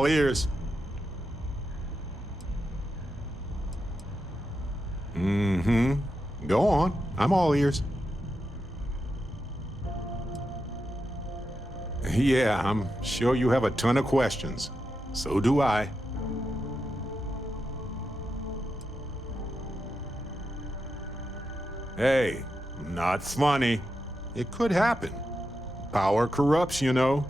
all ears. Mm-hmm. Go on. I'm all ears. Yeah, I'm sure you have a ton of questions. So do I. Hey, not funny. It could happen. Power corrupts, you know.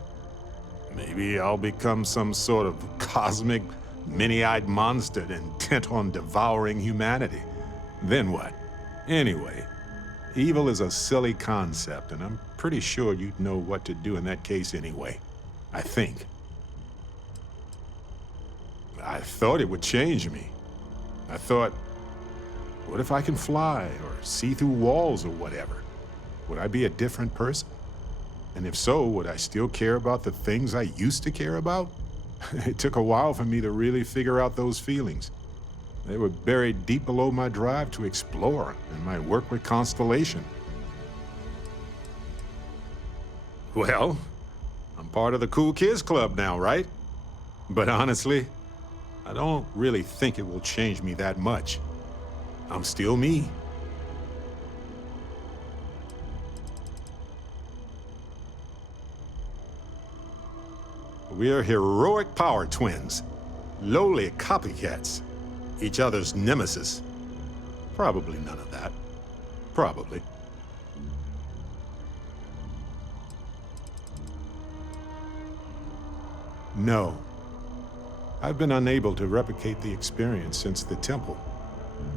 Maybe I'll become some sort of cosmic, many-eyed monster intent on devouring humanity. Then what? Anyway, evil is a silly concept, and I'm pretty sure you'd know what to do in that case anyway. I think. I thought it would change me. I thought, what if I can fly or see through walls or whatever? Would I be a different person? And if so, would I still care about the things I used to care about? It took a while for me to really figure out those feelings. They were buried deep below my drive to explore and my work with Constellation. Well, I'm part of the Cool Kids Club now, right? But honestly, I don't really think it will change me that much. I'm still me. We're heroic power twins, lowly copycats, each other's nemesis. Probably none of that. Probably. No. I've been unable to replicate the experience since the temple.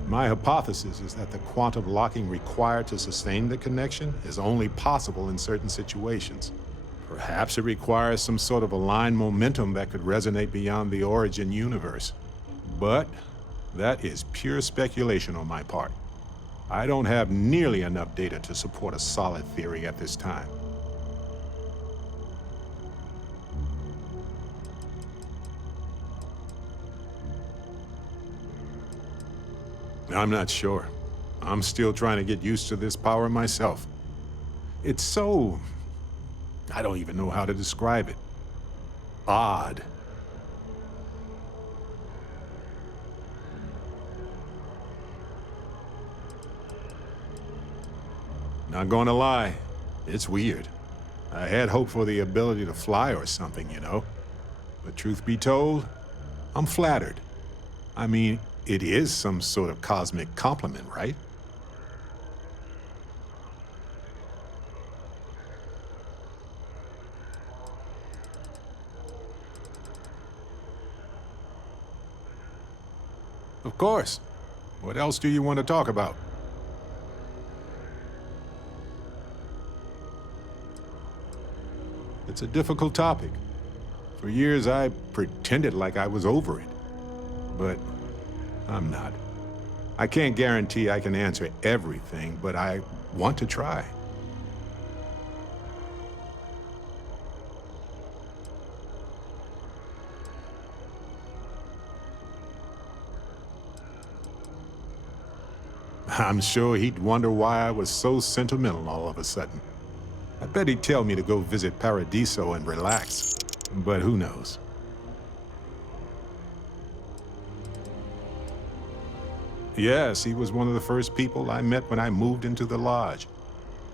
My hypothesis is that the quantum locking required to sustain the connection is only possible in certain situations. Perhaps it requires some sort of aligned momentum that could resonate beyond the origin universe. But that is pure speculation on my part. I don't have nearly enough data to support a solid theory at this time. I'm not sure. I'm still trying to get used to this power myself. It's so... I don't even know how to describe it. Odd. Not gonna lie, it's weird. I had hoped for the ability to fly or something, you know. But truth be told, I'm flattered. I mean, it is some sort of cosmic compliment, right? Of course. What else do you want to talk about? It's a difficult topic. For years, I pretended like I was over it. But I'm not. I can't guarantee I can answer everything, but I want to try. I'm sure he'd wonder why I was so sentimental all of a sudden. I bet he'd tell me to go visit Paradiso and relax, but who knows? Yes, he was one of the first people I met when I moved into the lodge.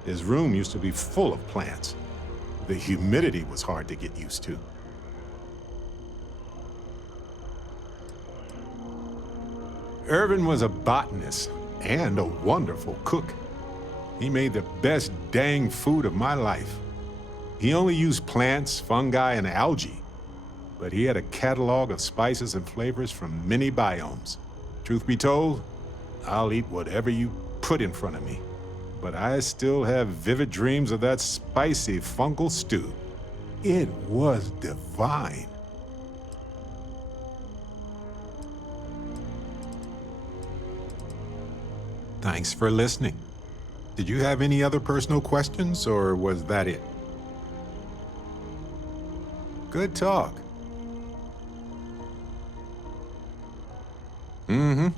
His room used to be full of plants. The humidity was hard to get used to. Irvin was a botanist and a wonderful cook. He made the best dang food of my life. He only used plants, fungi, and algae, but he had a catalog of spices and flavors from many biomes. Truth be told, I'll eat whatever you put in front of me, but I still have vivid dreams of that spicy fungal stew. It was divine. Thanks for listening. Did you have any other personal questions, or was that it? Good talk. Mm-hmm.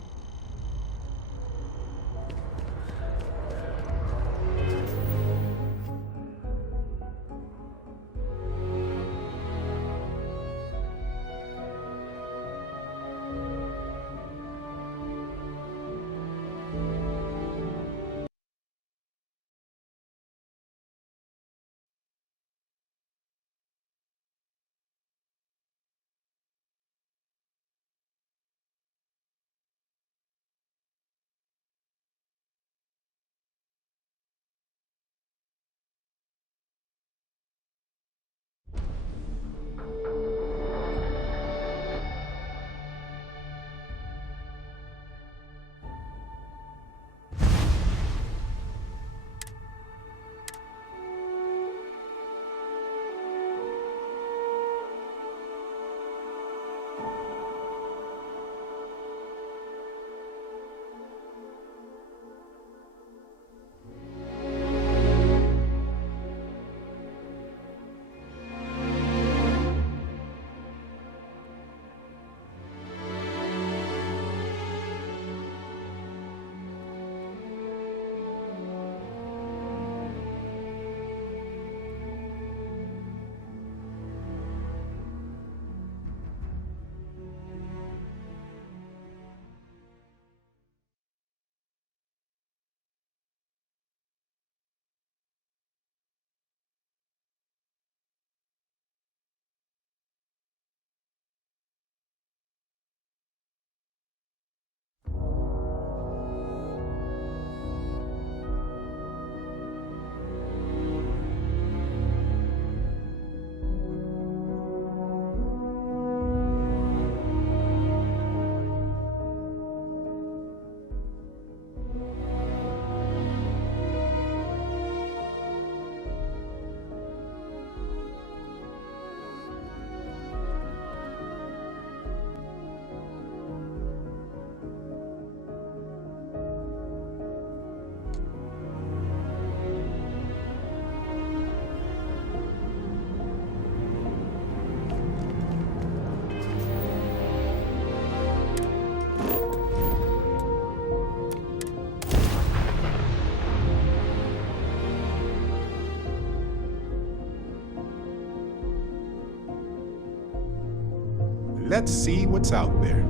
Let's see what's out there.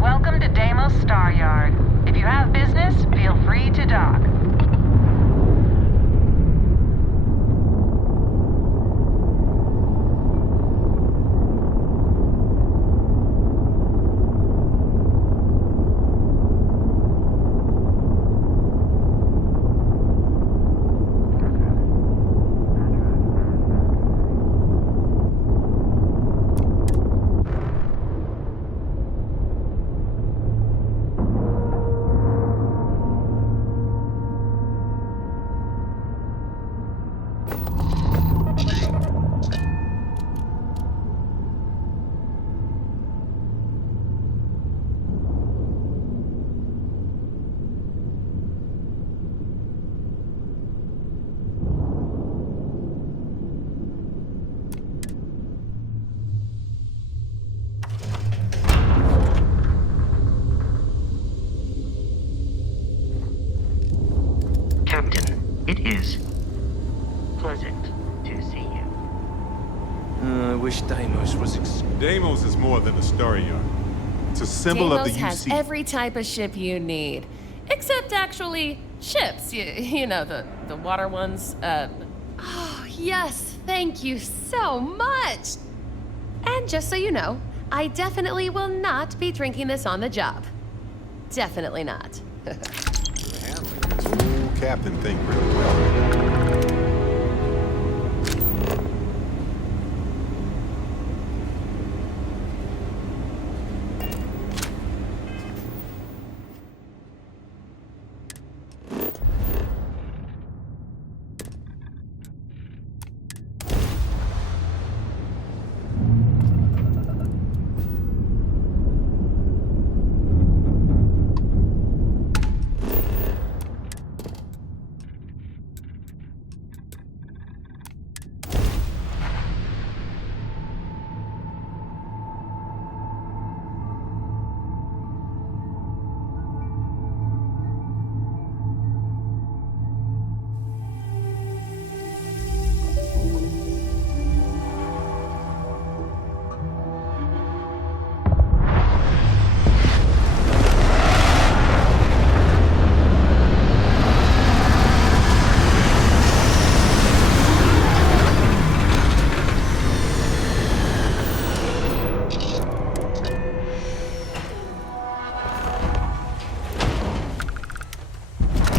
Welcome to Deimos Star Yard. If you have business, feel free to dock. Captain, it is pleasant to see you. I wish Deimos was Deimos is more than a star yard. It's a symbol of the Deimos has UC. every type of ship you need. Except actually ships. You know, the water ones. Oh, yes. Thank you so much. And just so you know, I definitely will not be drinking this on the job. Definitely not. Handling this whole captain thing really well.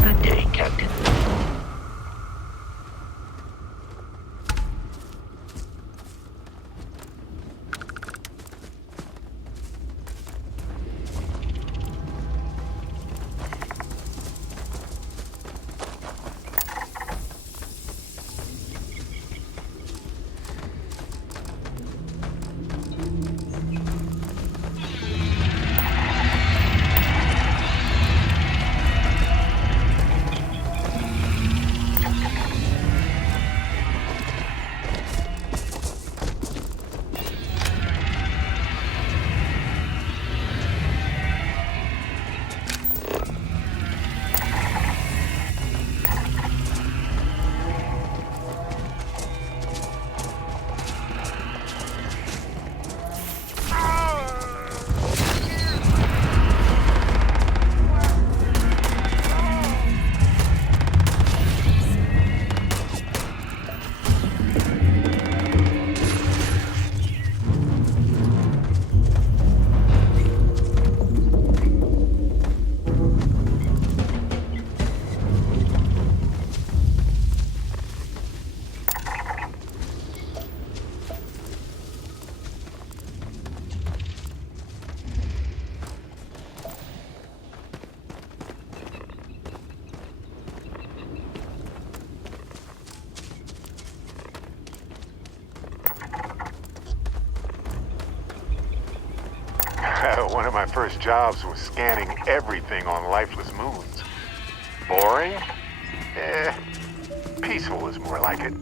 Good day, Captain. One of my first jobs was scanning everything on lifeless moons. Boring? Peaceful is more like it.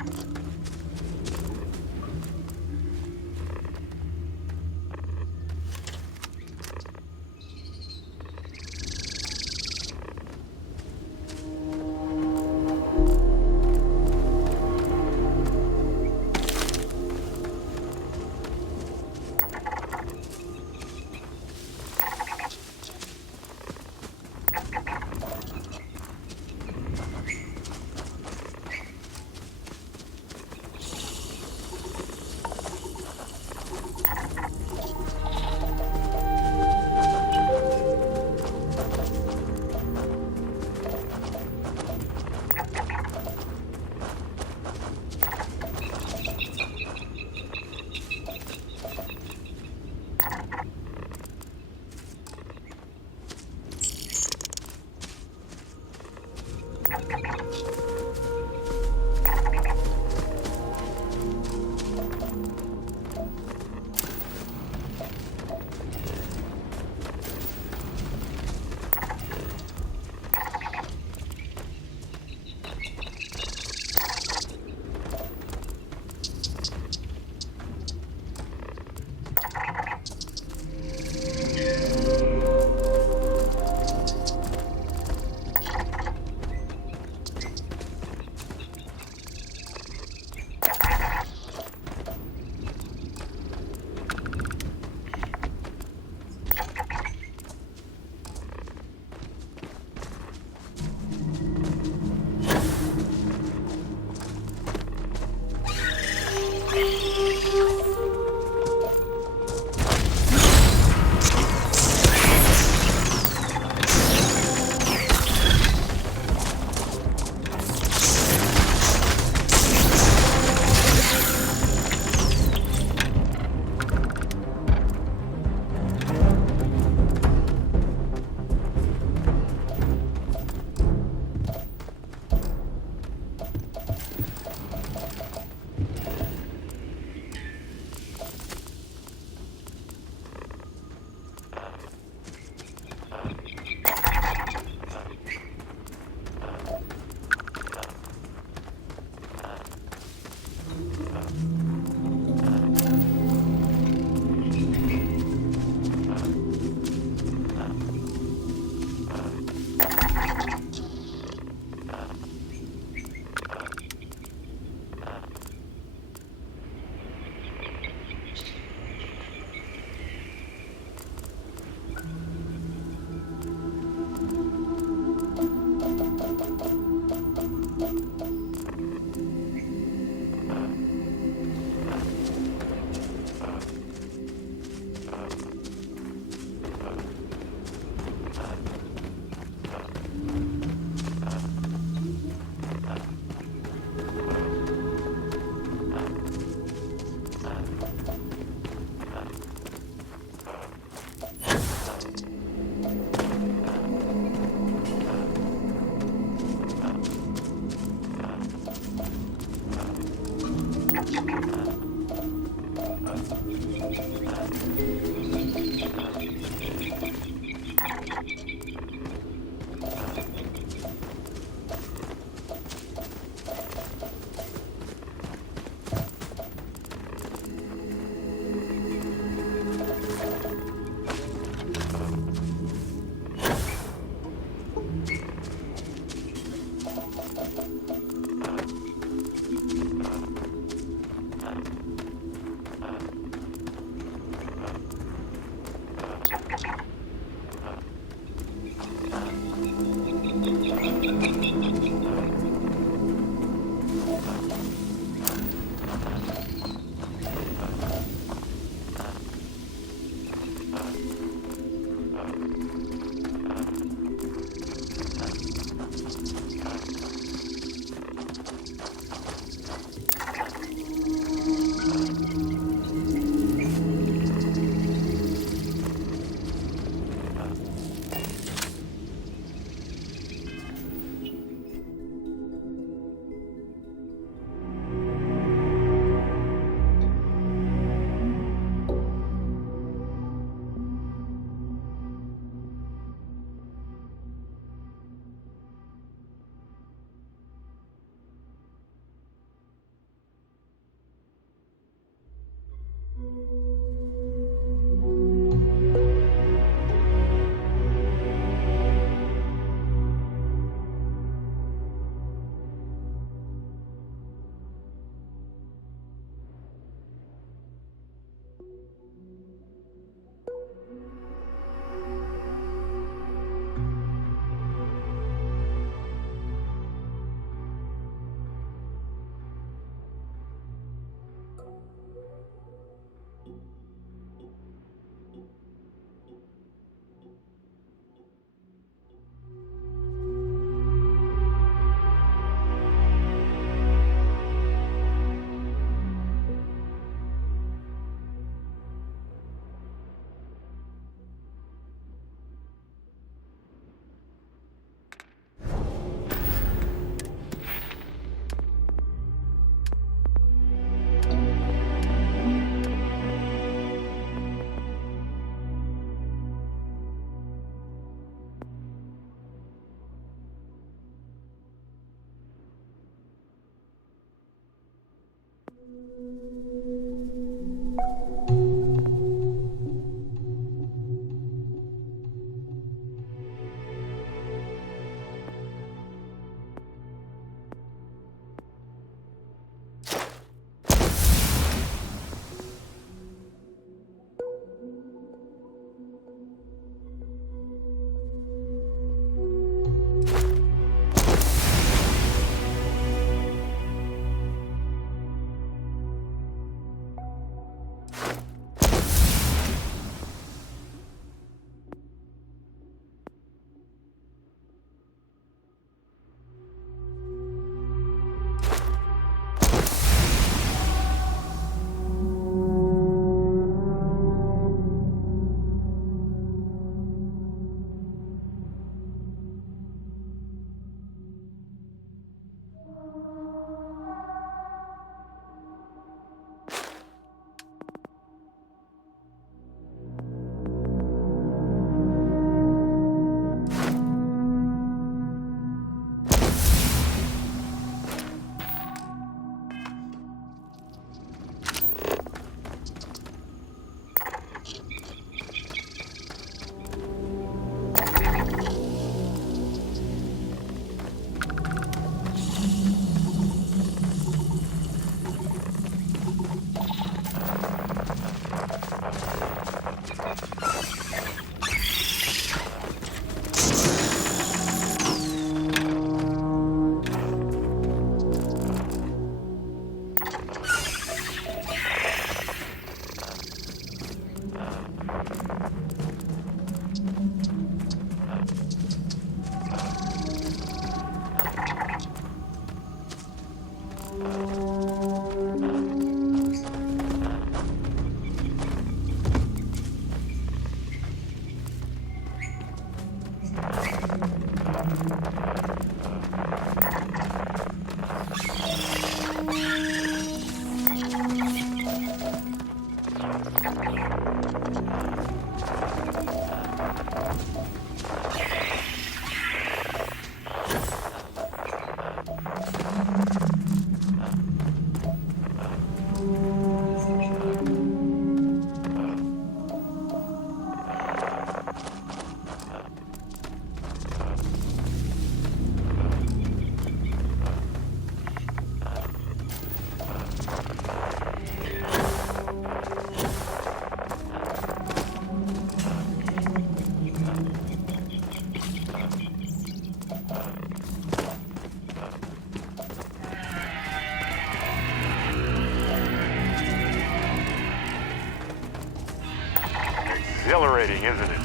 Exhilarating, isn't it?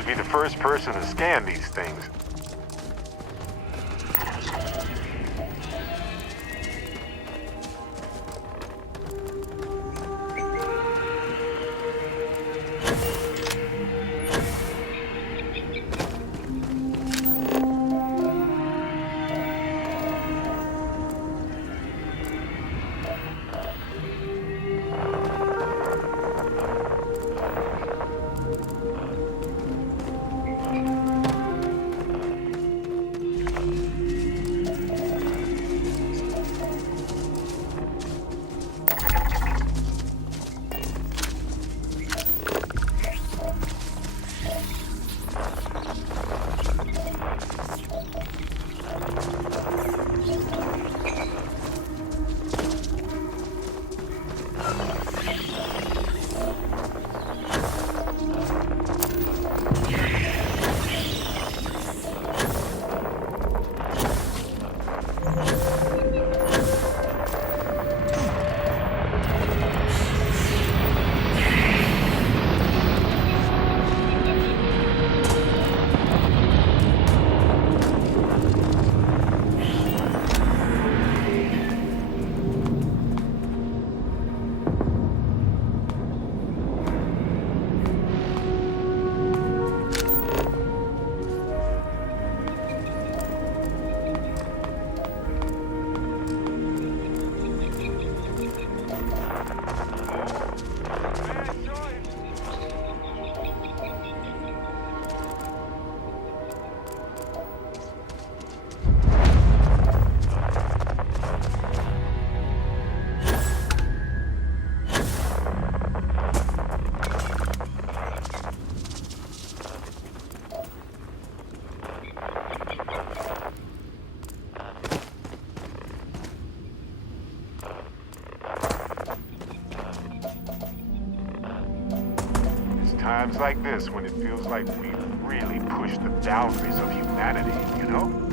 To be the first person to scan these things. Times like this when it feels like we really pushed the boundaries of humanity, you know?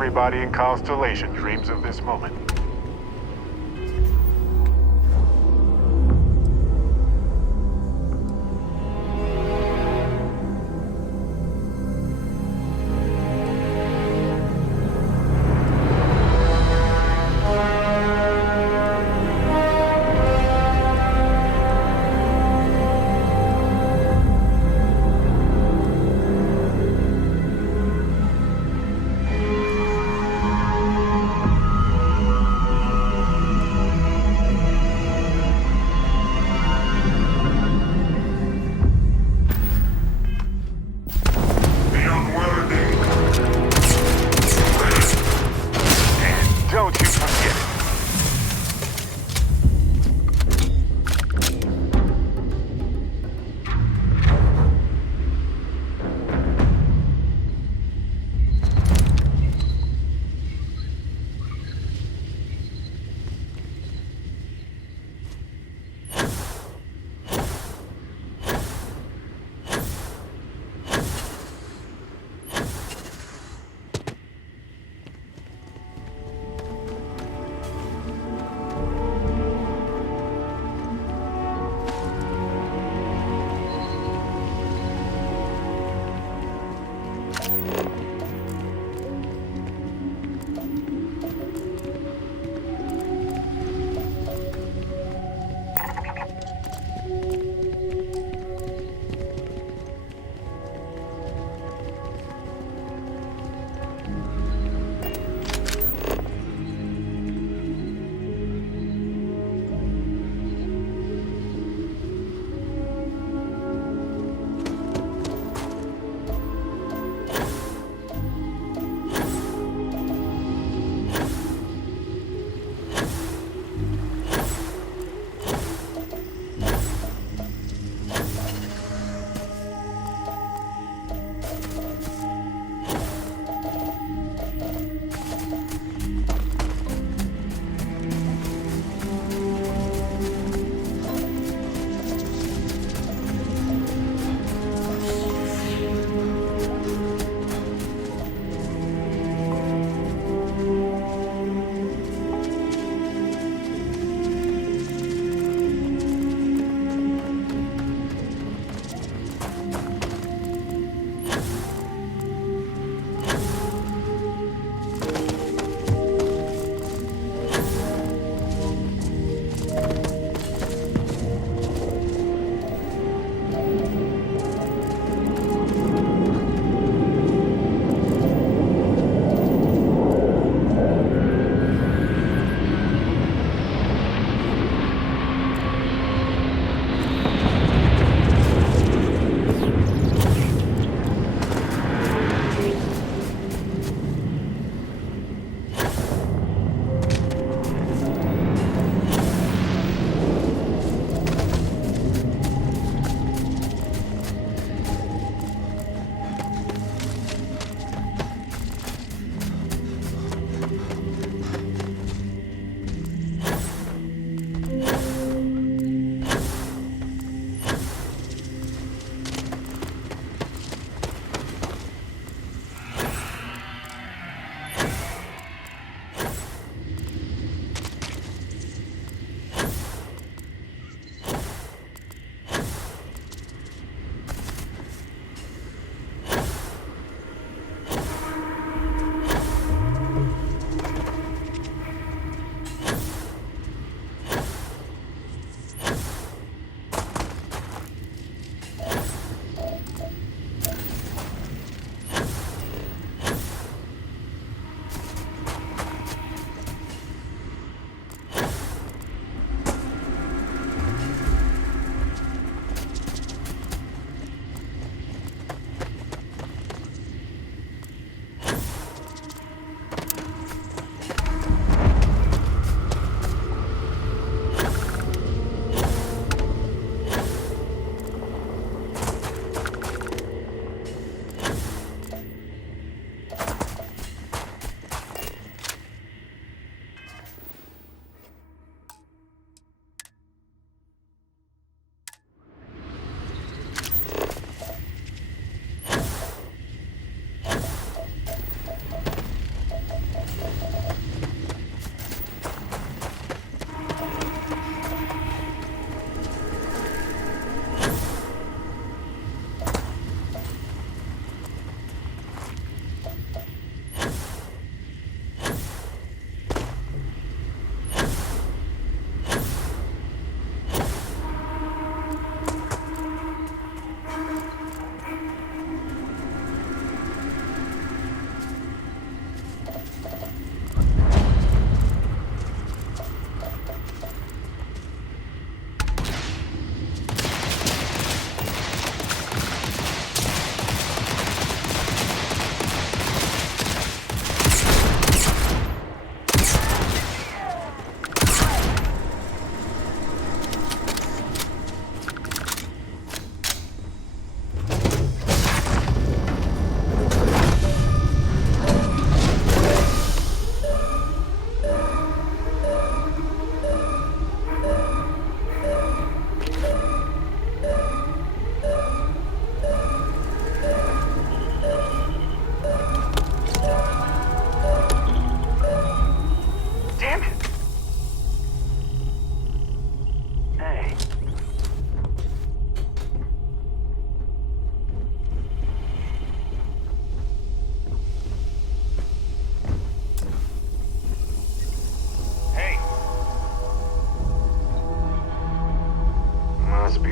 Everybody in Constellation dreams of this moment.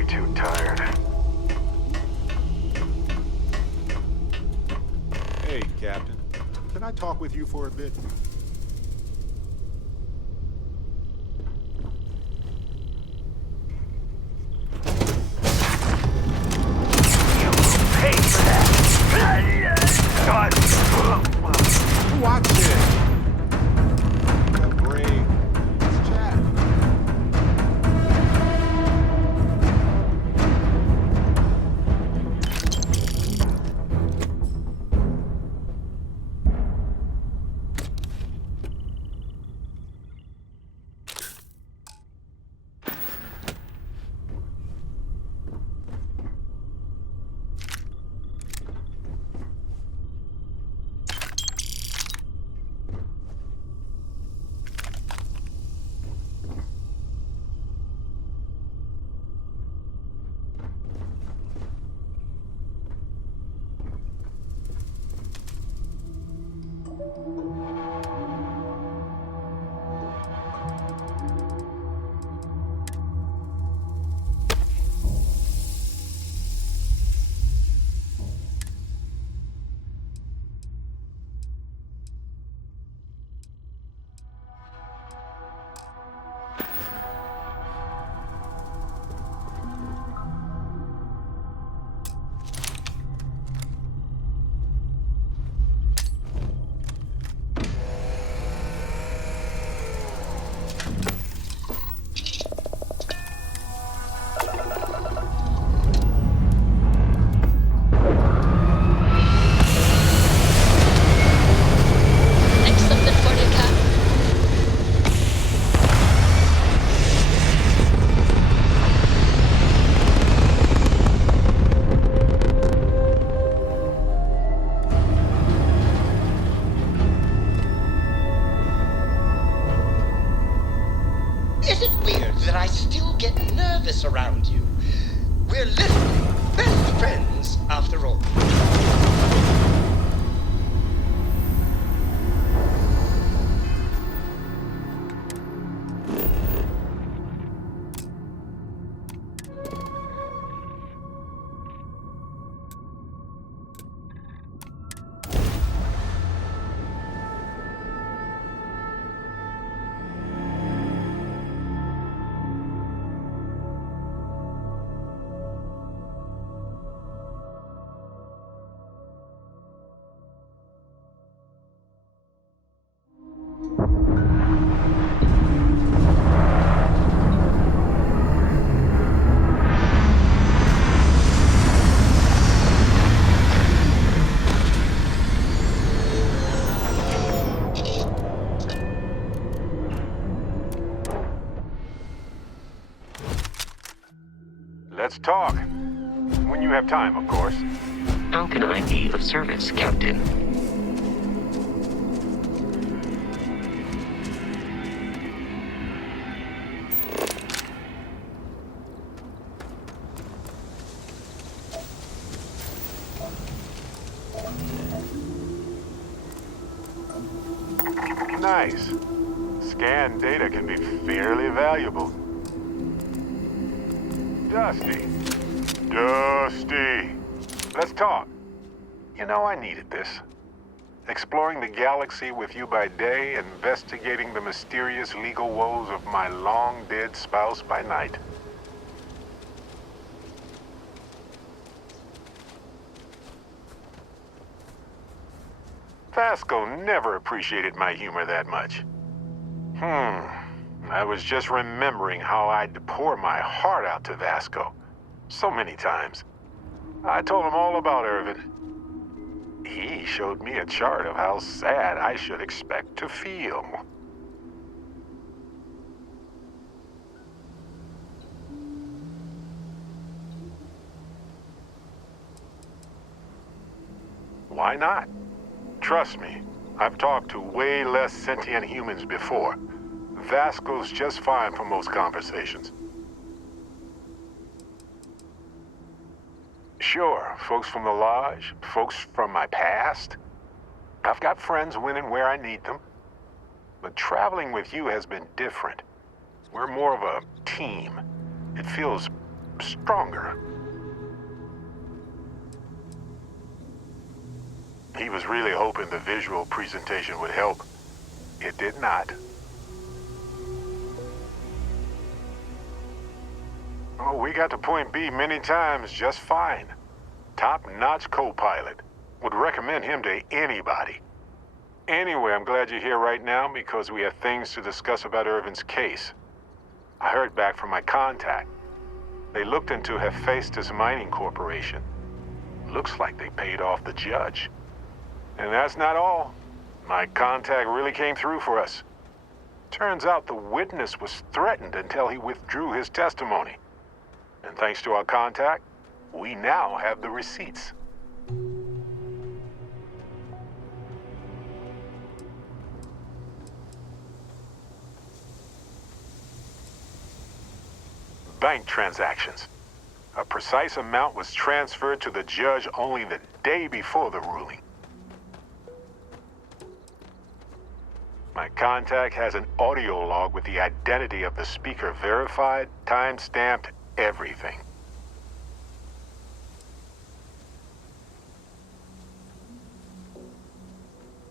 too tired. Hey, Captain. Can I talk with you for a bit? Pay for that! Watch it! A break. Let's chat. Is it weird that I still get nervous around you? We're literally best friends after all. Let's talk. When you have time, of course. How can I be of service, Captain? Nice. Scanned data can be fairly valuable. Dusty. Let's talk. You know, I needed this. Exploring the galaxy with you by day, investigating the mysterious legal woes of my long-dead spouse by night. Vasco never appreciated my humor that much. I was just remembering how I'd pour my heart out to Vasco. So many times. I told him all about Irvin. He showed me a chart of how sad I should expect to feel. Why not? Trust me, I've talked to way less sentient humans before. Vasco's just fine for most conversations. Sure, folks from the Lodge, folks from my past. I've got friends when and where I need them. But traveling with you has been different. We're more of a team. It feels stronger. He was really hoping the visual presentation would help. It did not. Oh, we got to point B many times just fine. Top-notch co-pilot. Would recommend him to anybody. Anyway, I'm glad you're here right now because we have things to discuss about Irvin's case. I heard back from my contact. They looked into Hephaestus Mining Corporation. Looks like they paid off the judge. And that's not all. My contact really came through for us. Turns out the witness was threatened until he withdrew his testimony. And thanks to our contact, we now have the receipts. Bank transactions. A precise amount was transferred to the judge only the day before the ruling. My contact has an audio log with the identity of the speaker verified, time-stamped, everything.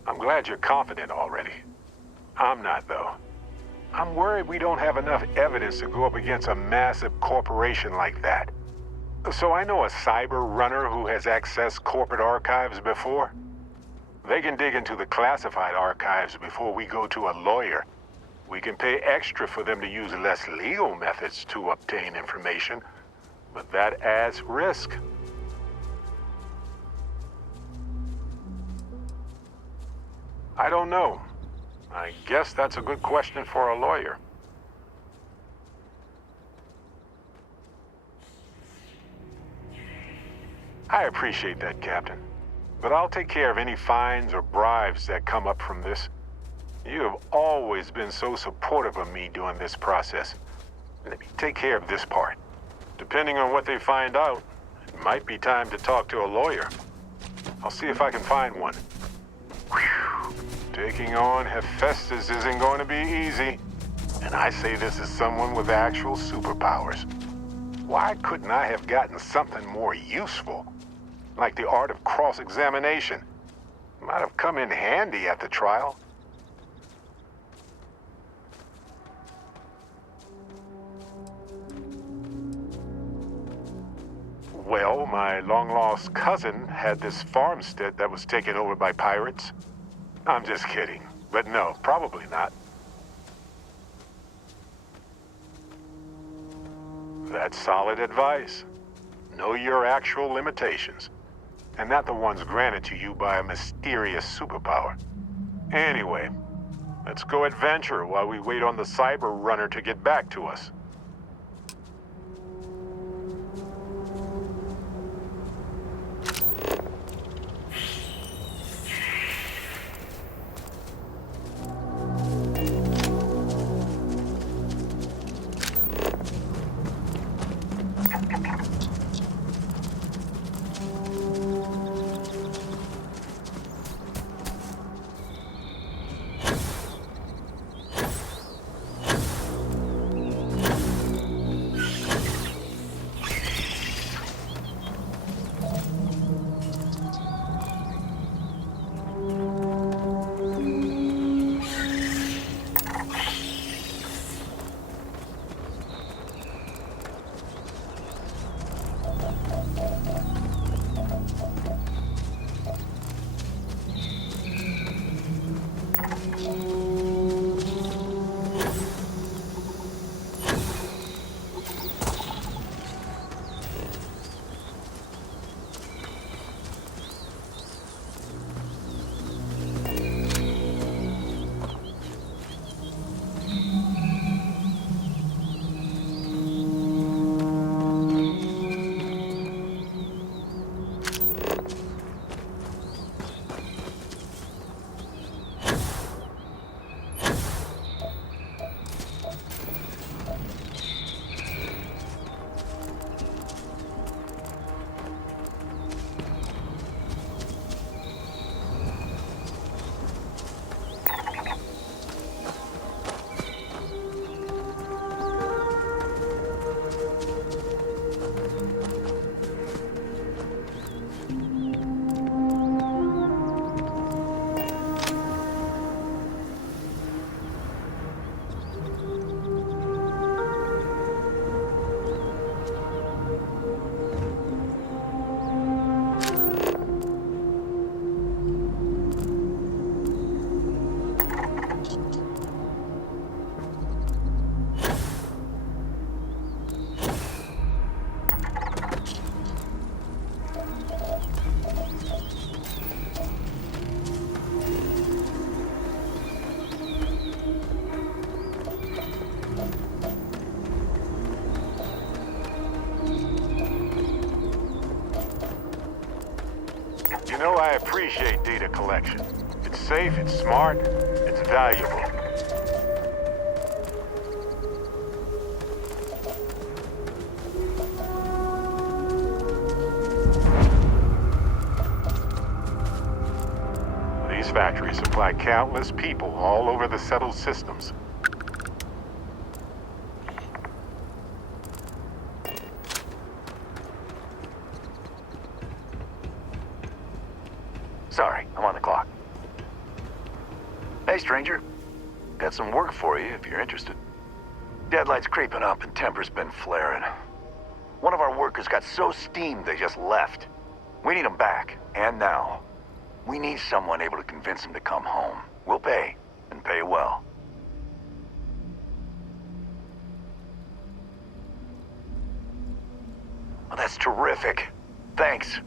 I'm glad you're confident already. I'm not, though. I'm worried we don't have enough evidence to go up against a massive corporation like that. So I know a cyber runner who has accessed corporate archives before. They can dig into the classified archives before we go to a lawyer. We can pay extra for them to use less legal methods to obtain information, but that adds risk. I don't know. I guess that's a good question for a lawyer. I appreciate that, Captain. But I'll take care of any fines or bribes that come up from this. You have always been so supportive of me during this process. Let me take care of this part. Depending on what they find out, it might be time to talk to a lawyer. I'll see if I can find one. Whew. Taking on Hephaestus isn't going to be easy. And I say this as someone with actual superpowers. Why couldn't I have gotten something more useful? Like the art of cross-examination. Might have come in handy at the trial. Well, my long-lost cousin had this farmstead that was taken over by pirates. I'm just kidding. But no, probably not. That's solid advice. Know your actual limitations. And not the ones granted to you by a mysterious superpower. Anyway, let's go adventure while we wait on the cyber runner to get back to us. appreciate data collection. It's safe, it's smart, it's valuable. These factories supply countless people all over the settled systems. Sorry, I'm on the clock. Hey, stranger. Got some work for you if you're interested. Deadlight's creeping up and temper's been flaring. One of our workers got so steamed they just left. We need him back, and now. We need someone able to convince him to come home. We'll pay, and pay well. Oh, that's terrific. Thanks.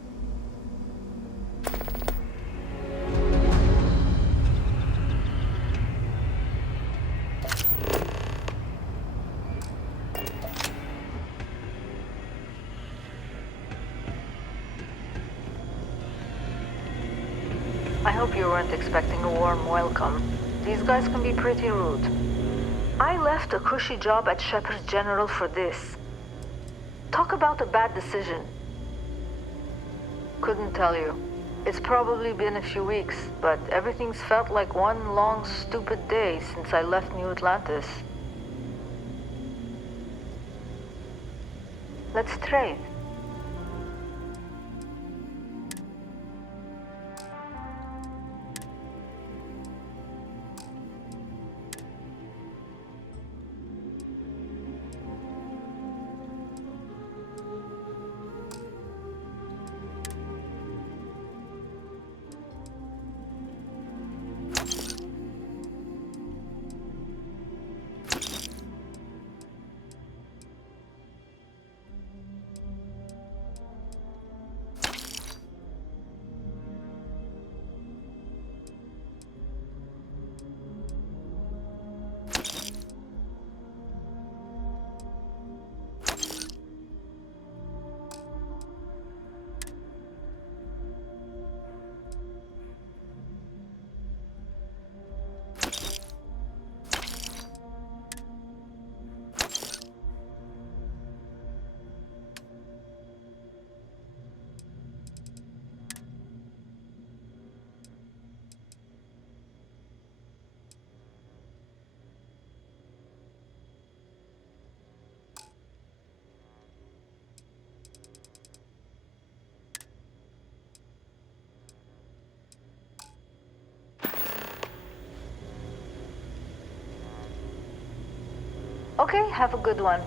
I hope you weren't expecting a warm welcome. These guys can be pretty rude. I left a cushy job at Shepherd's General for this. Talk about a bad decision. Couldn't tell you. It's probably been a few weeks, but everything's felt like one long, stupid day since I left New Atlantis. Let's trade. Okay, have a good one.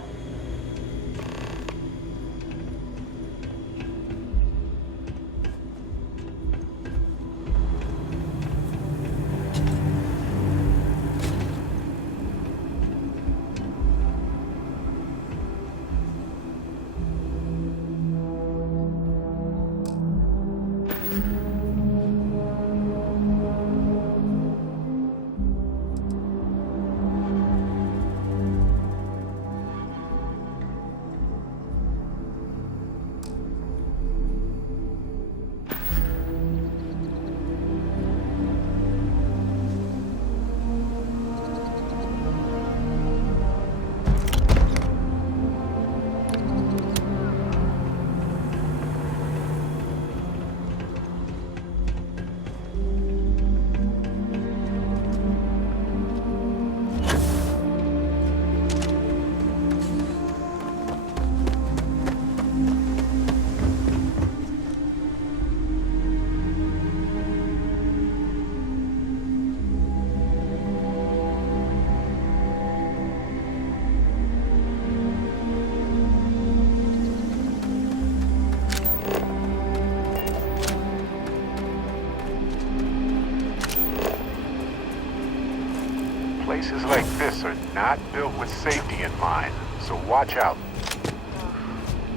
Places like this are not built with safety in mind, so watch out.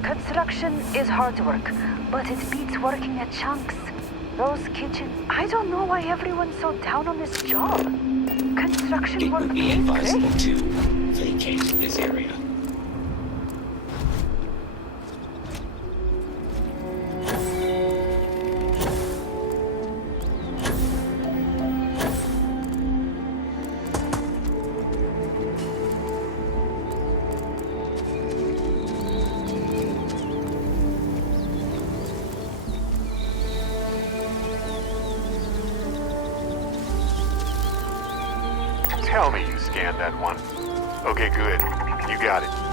Construction is hard work, but it beats working at Chunks. Those kitchens... I don't know why everyone's so down on this job. Construction It work would be pays advisable great. to vacate this area. tell me you scanned that one. Okay, good. You got it.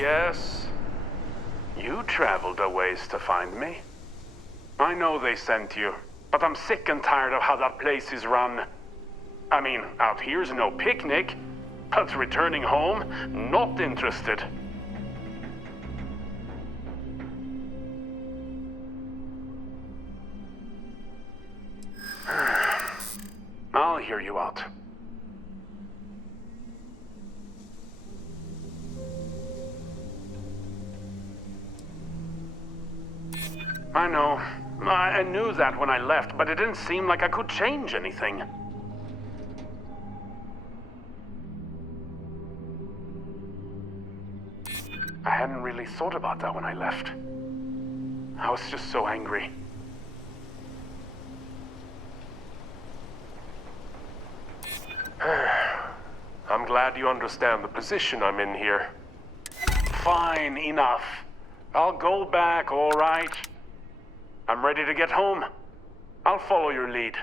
Yes, you traveled a ways to find me. I know they sent you, but I'm sick and tired of how that place is run. I mean, out here's no picnic, but returning home, not interested. I'll hear you out. I know. I knew that when I left, but it didn't seem like I could change anything. I hadn't really thought about that when I left. I was just so angry. I'm glad you understand the position I'm in here. Fine, enough. I'll go back, all right? I'm ready to get home. I'll follow your lead.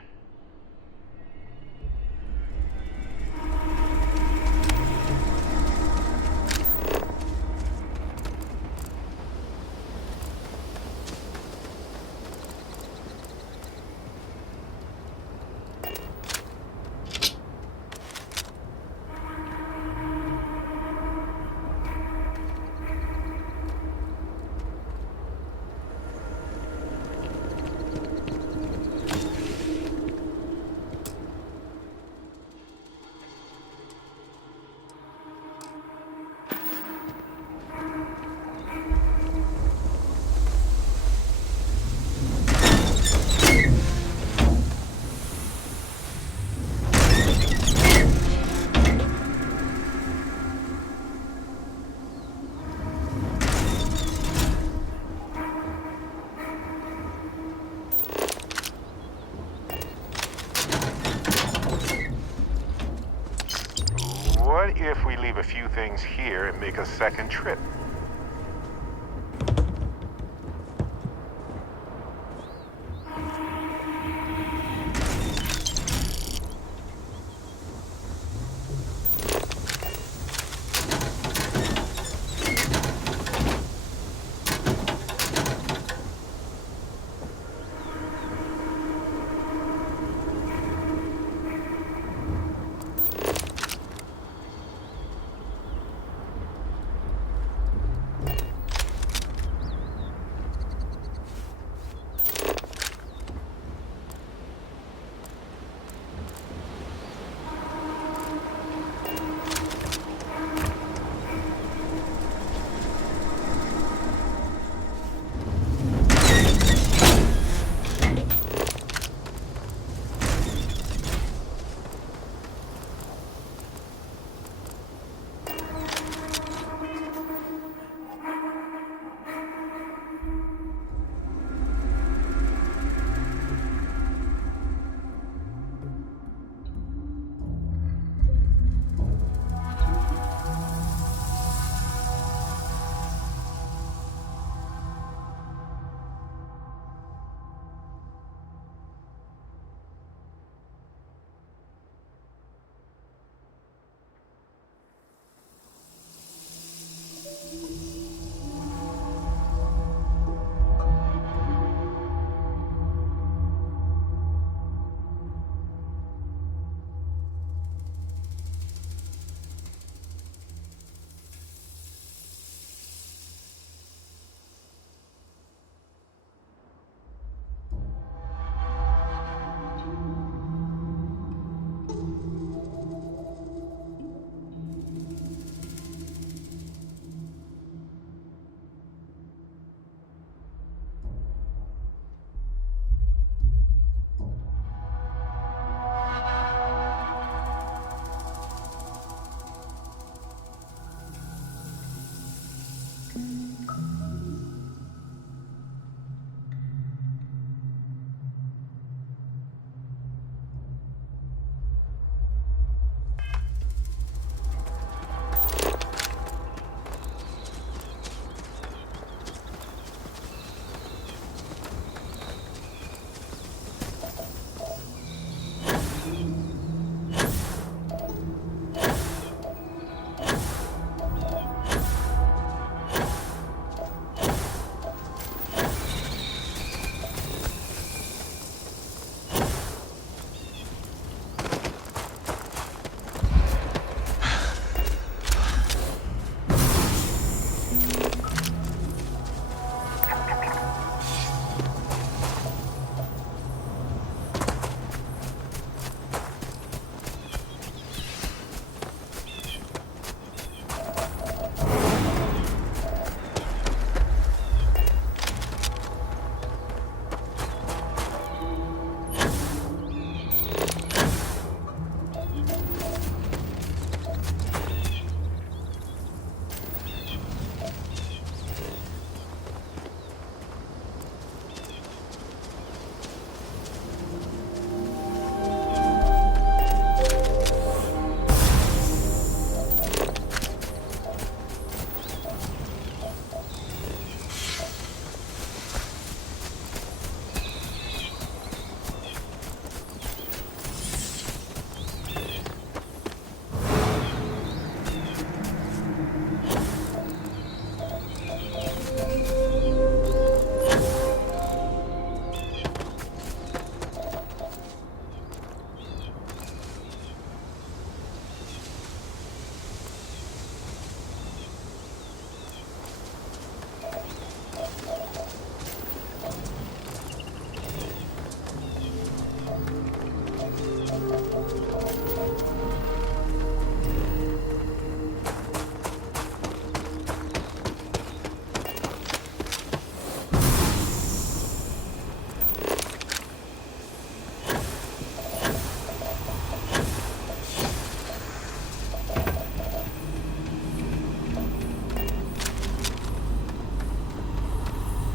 What if we leave a few things here and make a second trip?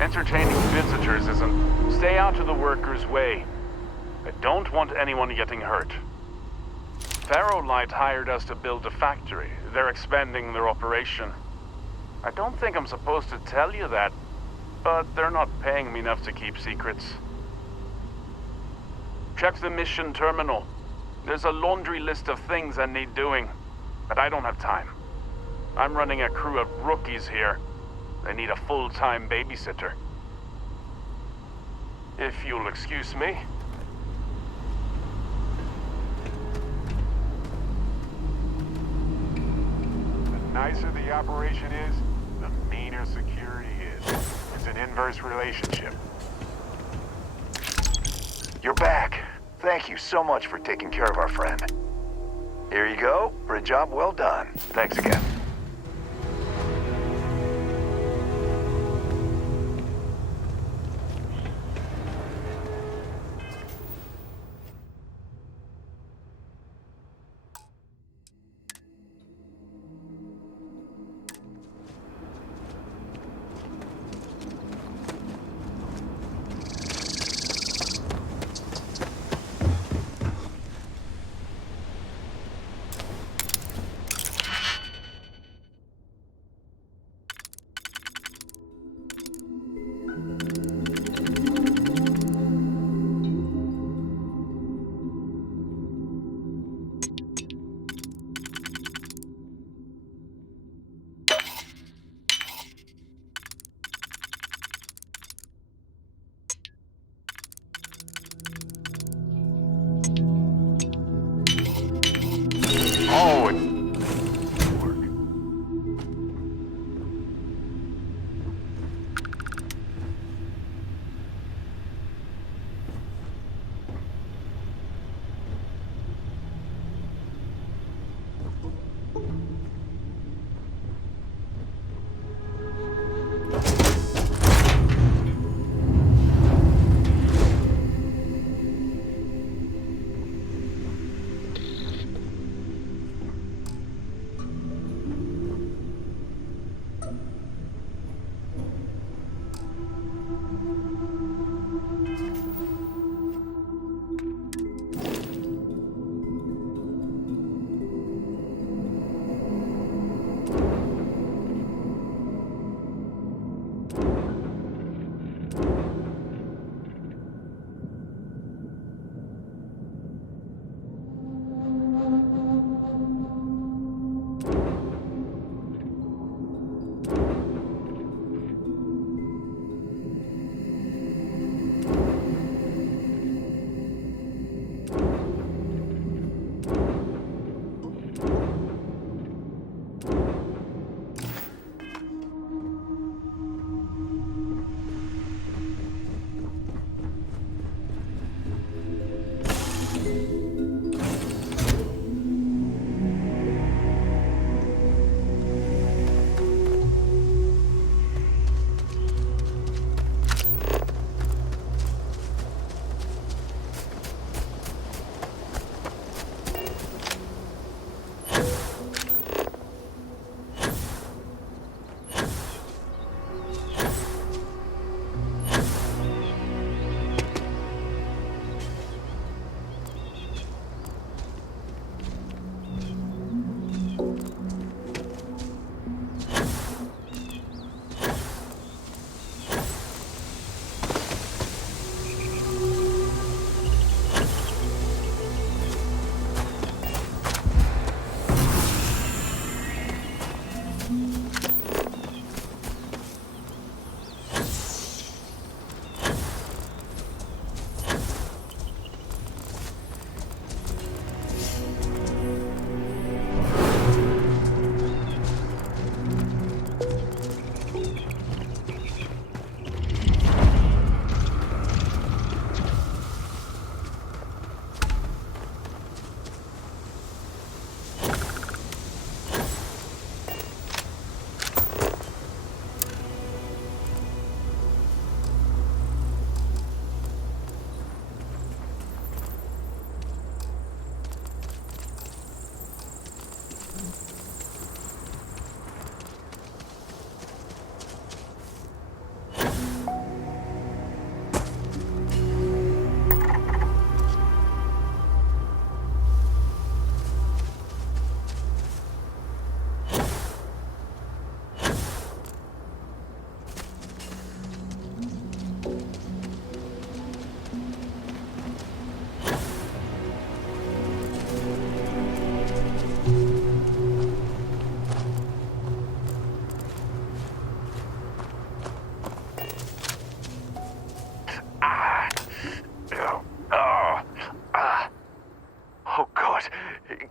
Entertaining visitors isn't. Stay out of the workers' way. I don't want anyone getting hurt. Ferrolight hired us to build a factory. They're expanding their operation. I don't think I'm supposed to tell you that, but they're not paying me enough to keep secrets. Check the mission terminal. There's a laundry list of things I need doing, but I don't have time. I'm running a crew of rookies here. They need a full-time babysitter. If you'll excuse me. The nicer the operation is, the meaner security is. It's an inverse relationship. You're back. Thank you so much for taking care of our friend. Here you go, for a job well done. Thanks again. Oh, it work.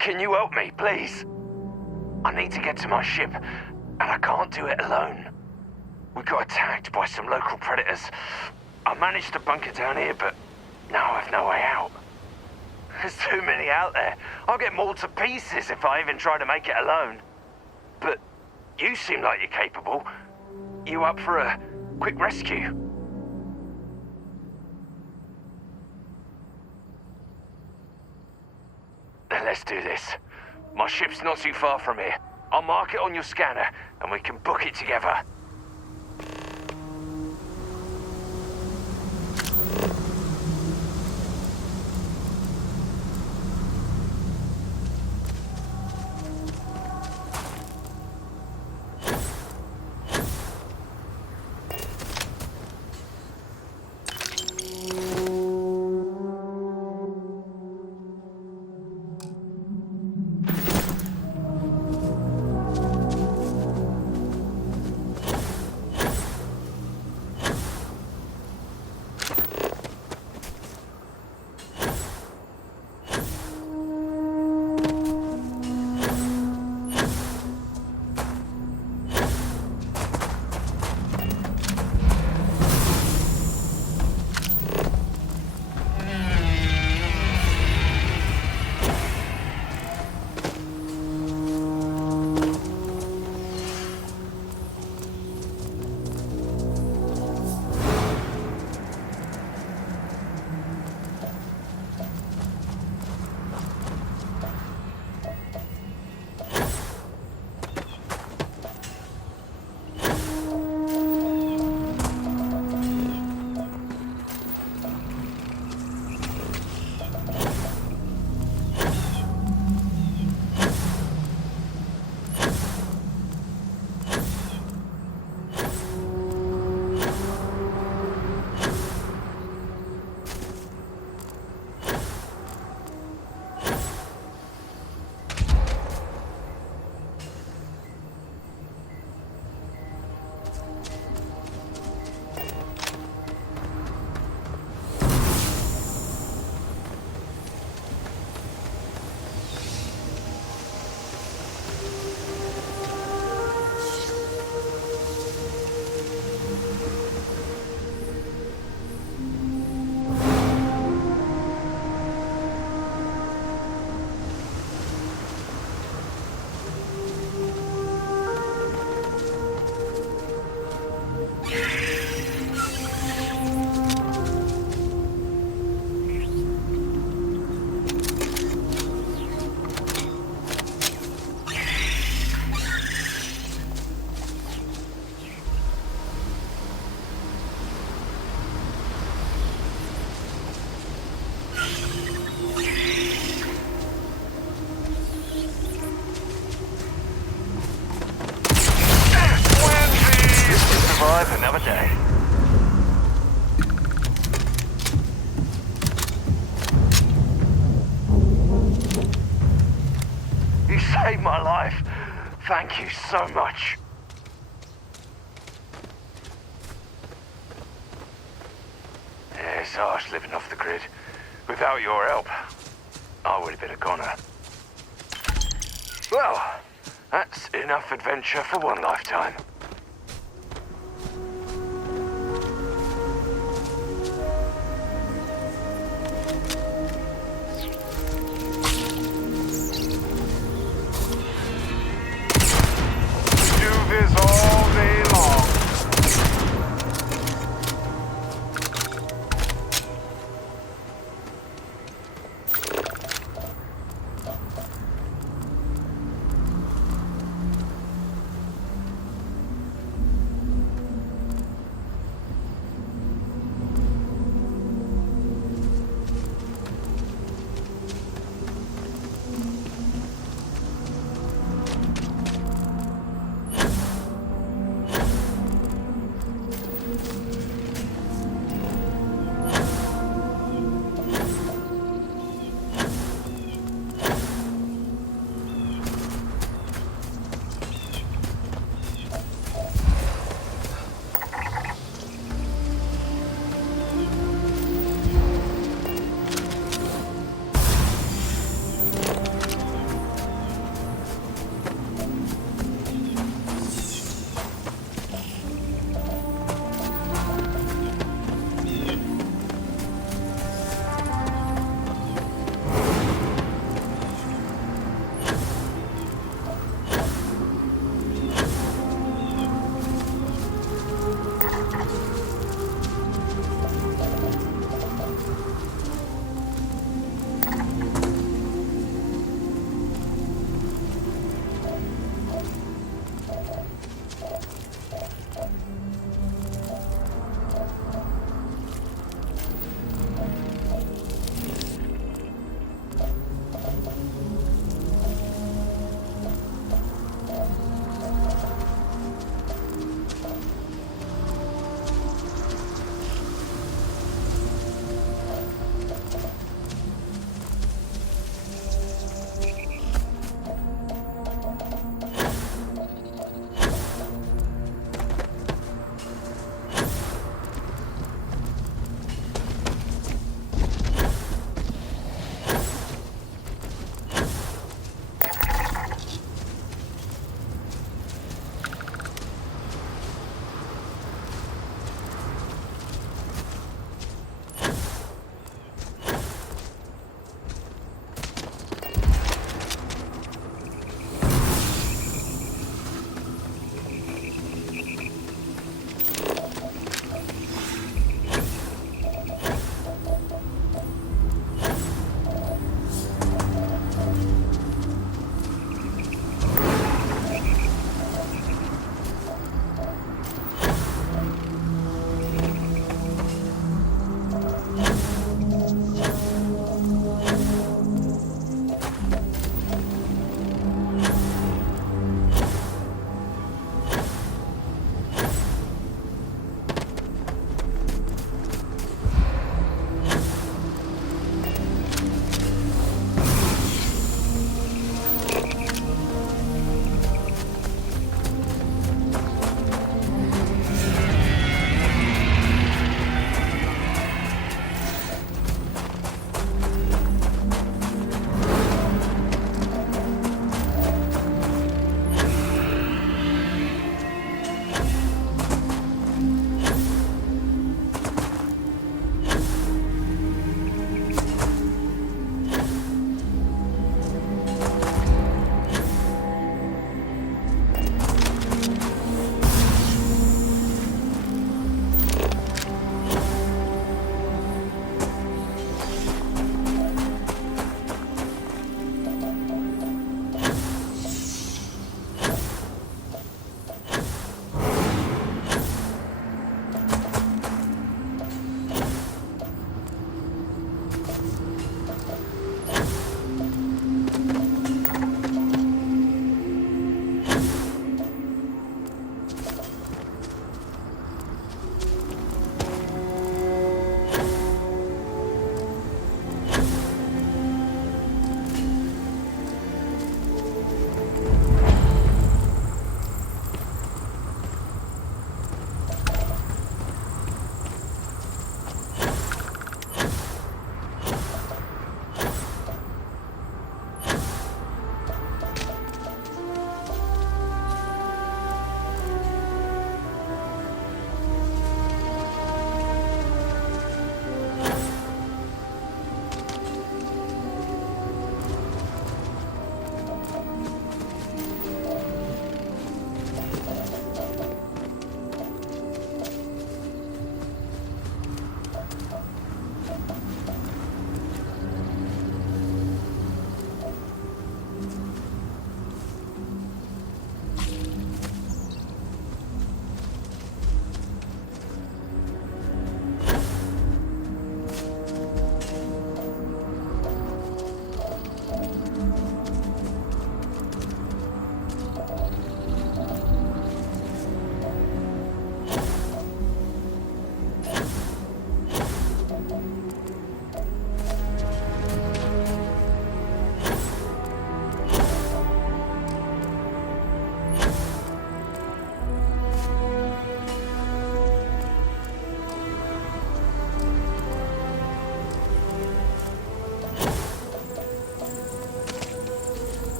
Can you help me, please? I need to get to my ship, and I can't do it alone. We got attacked by some local predators. I managed to bunker down here, but now I've no way out. There's too many out there. I'll get mauled to pieces if I even try to make it alone. But you seem like you're capable. You up for a quick rescue? Then let's do this. My ship's not too far from here. I'll mark it on your scanner, and we can book it together. Another day. You saved my life. Thank you so much. Yeah, it's harsh living off the grid. Without your help, I would have been a goner. Well, that's enough adventure for one lifetime.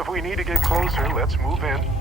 If we need to get closer, let's move in.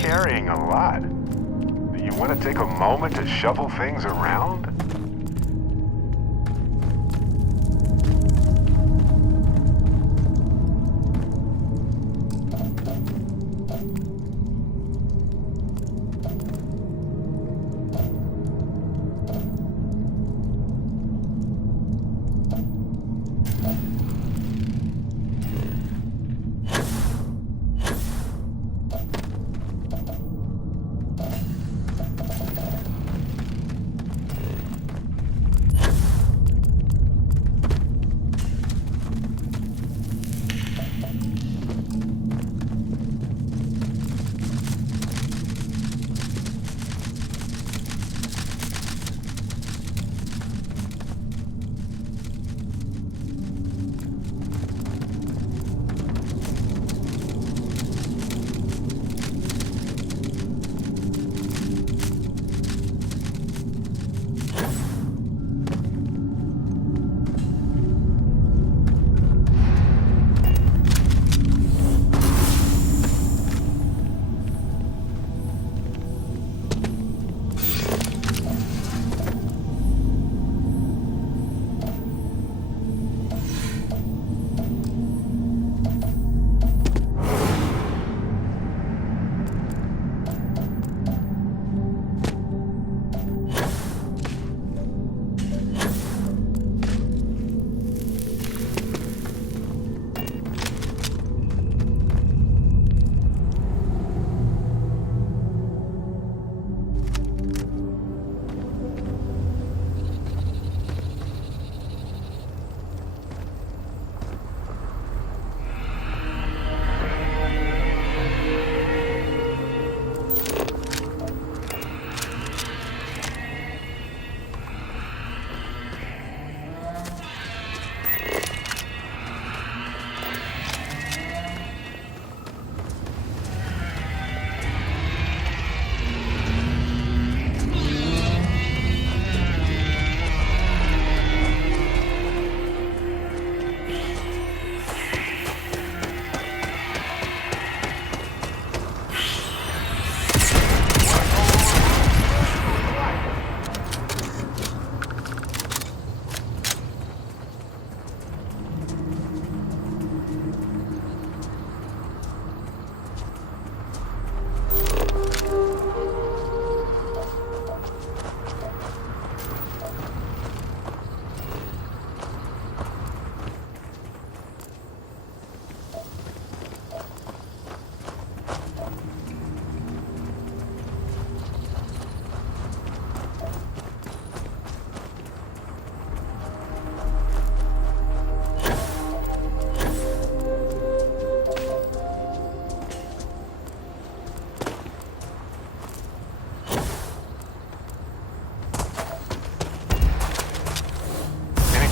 carrying a lot. Do you want to take a moment to shuffle things around?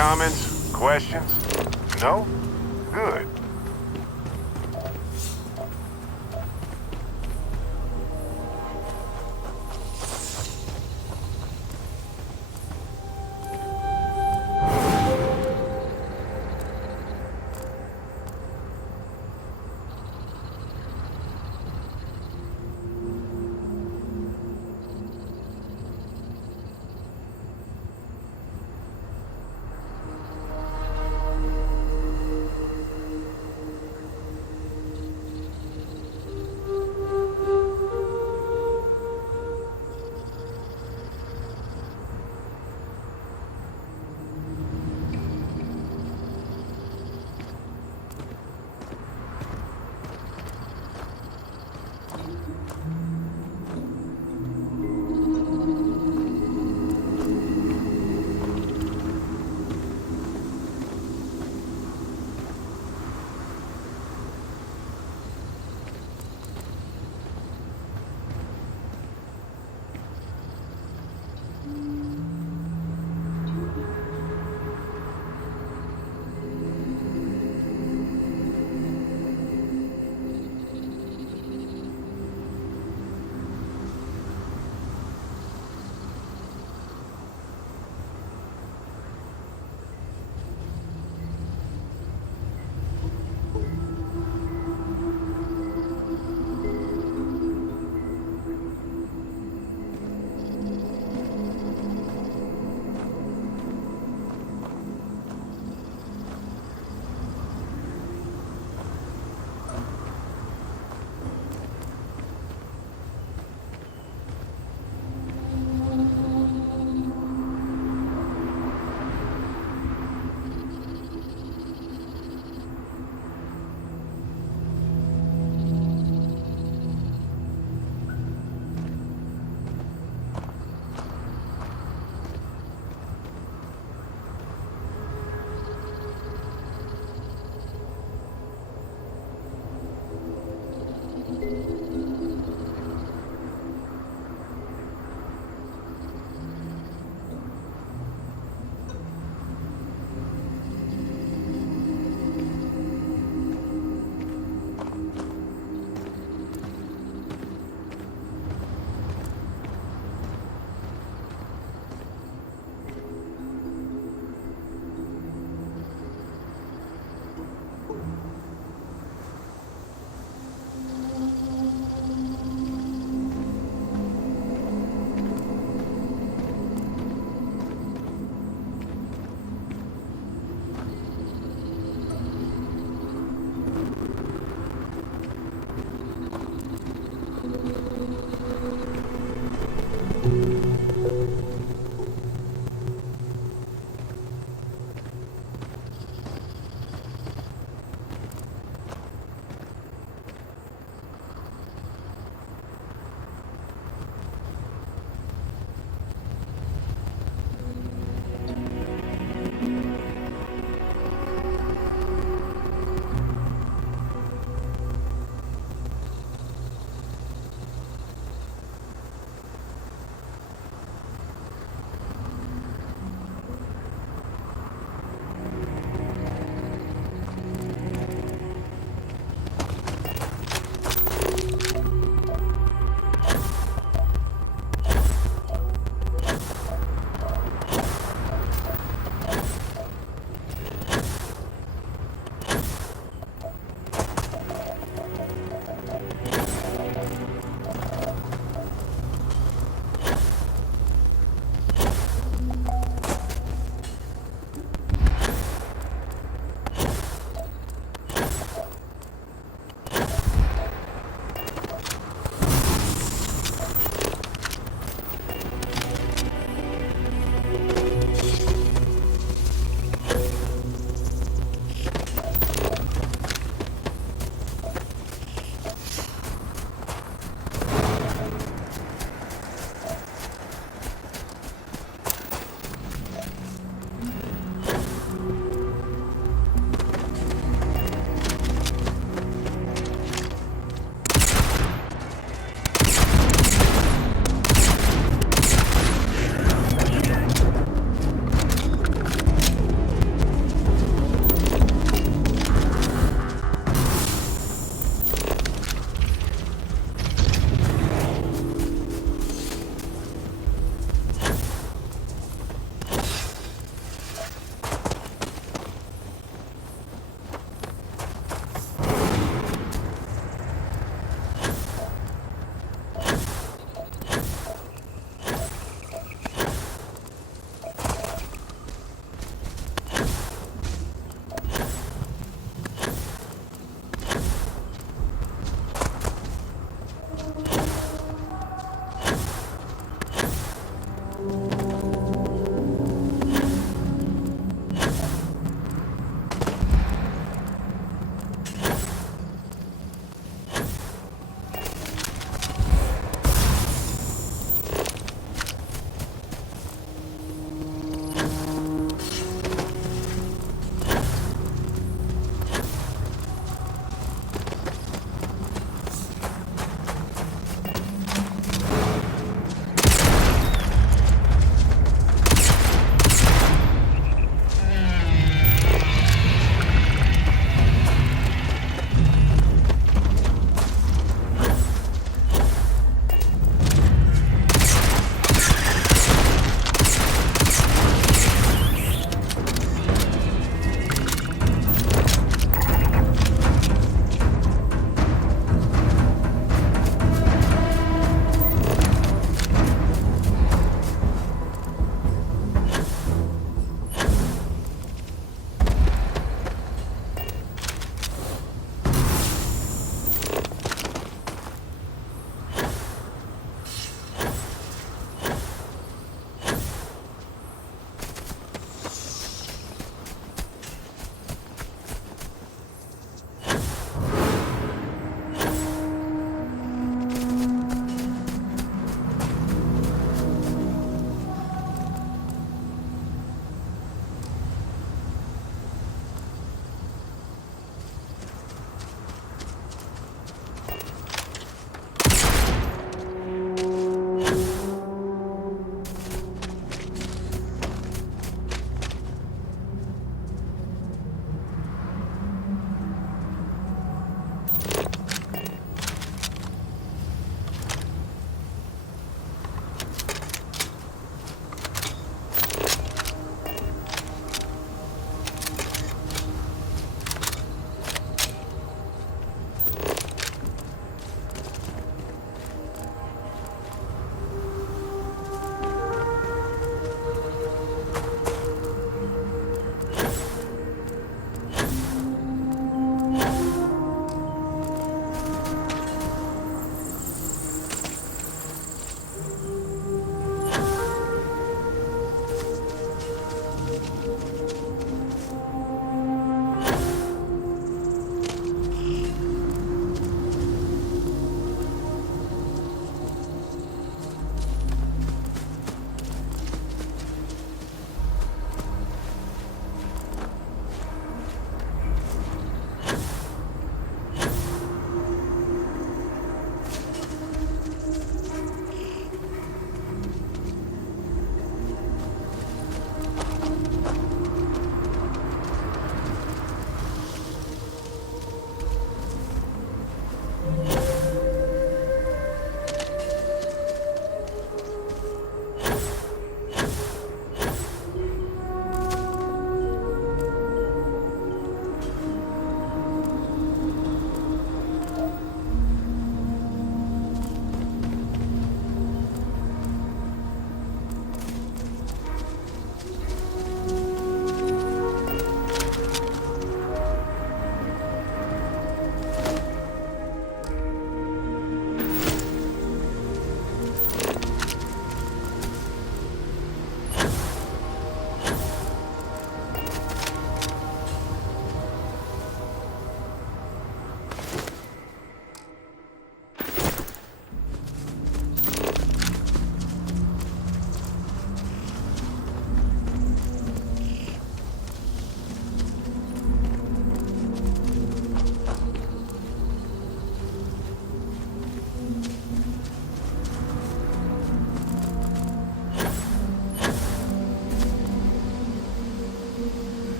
Comments? Questions? No? Good.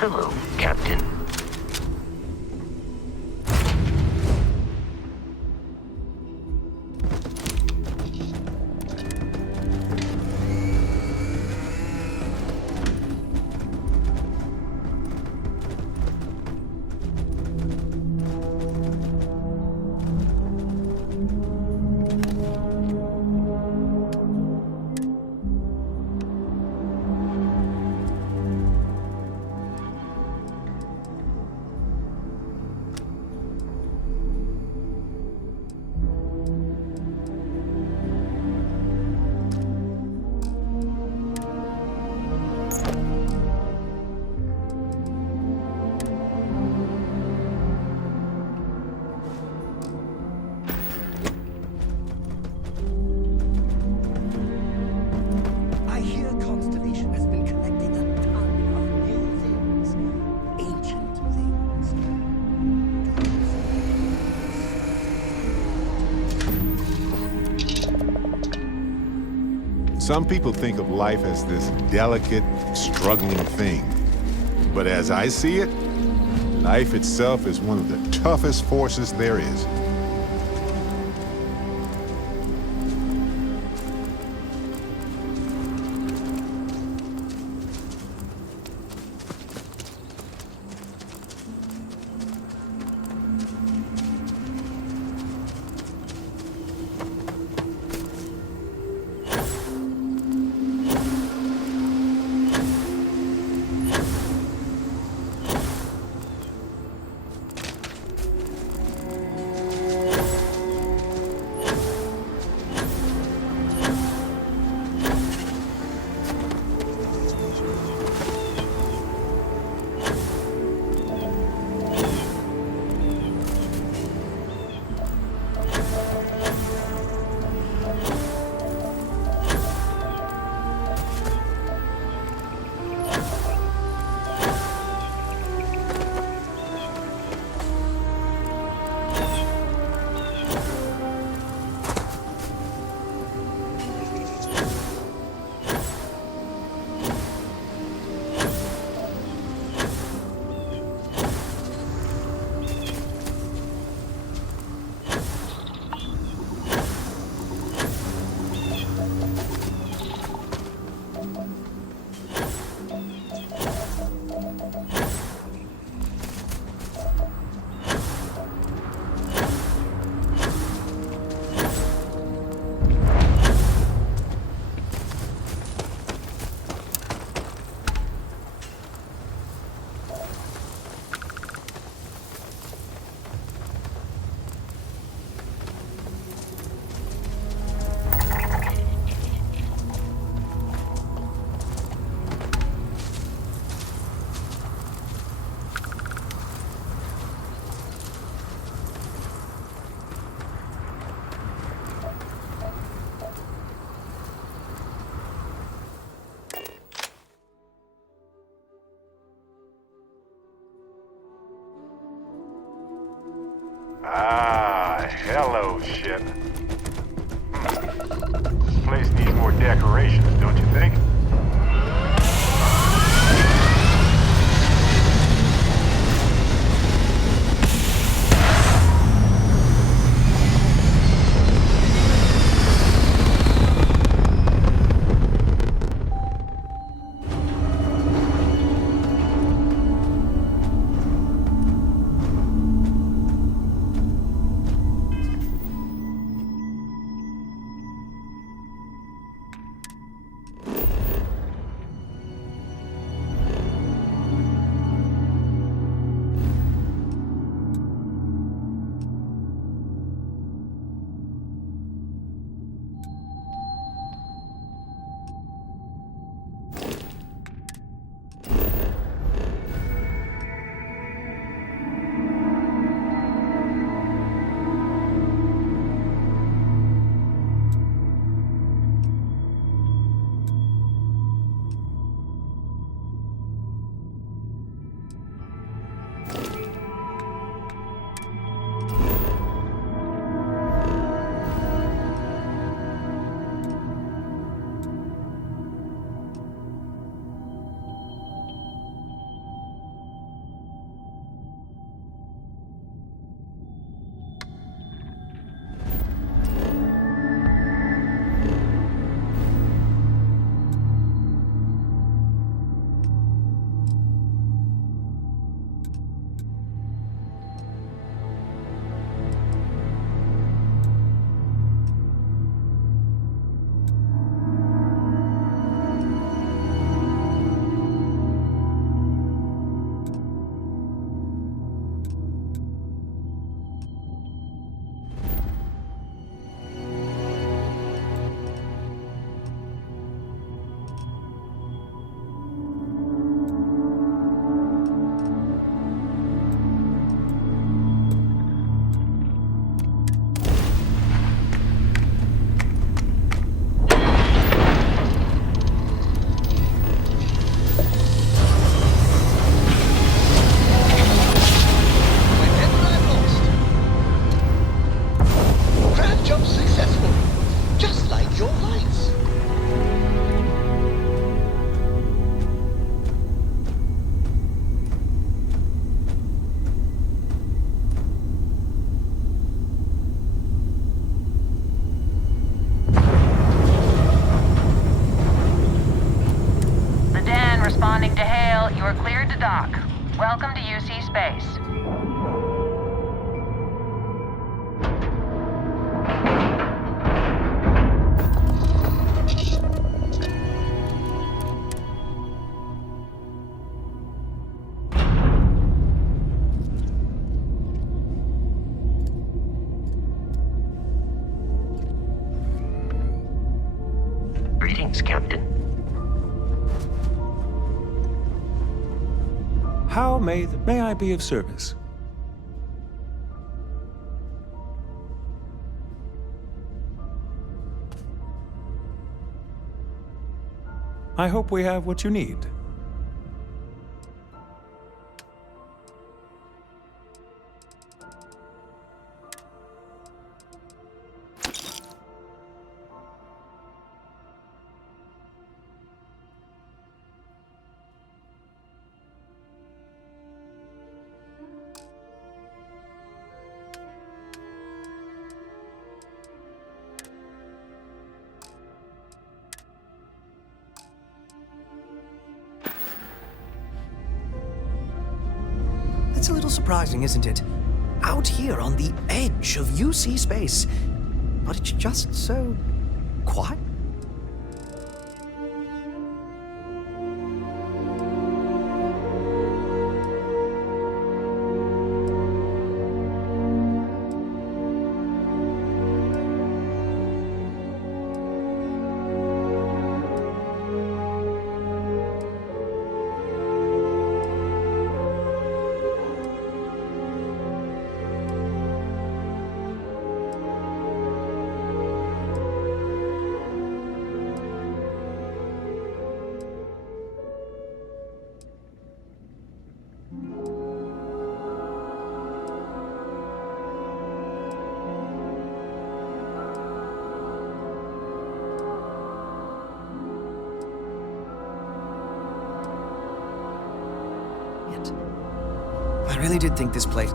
Hello, Captain. Some people think of life as this delicate, struggling thing. But as I see it, life itself is one of the toughest forces there is. Ah, hello, ship. This place needs more decorations, don't you think? Responding to hail, you are cleared to dock. Welcome to UC Space. Greetings, Captain. How may I be of service? I hope we have what you need. It's a little surprising, isn't it? Out here on the edge of UC space, but it's just so quiet. I really did think this place...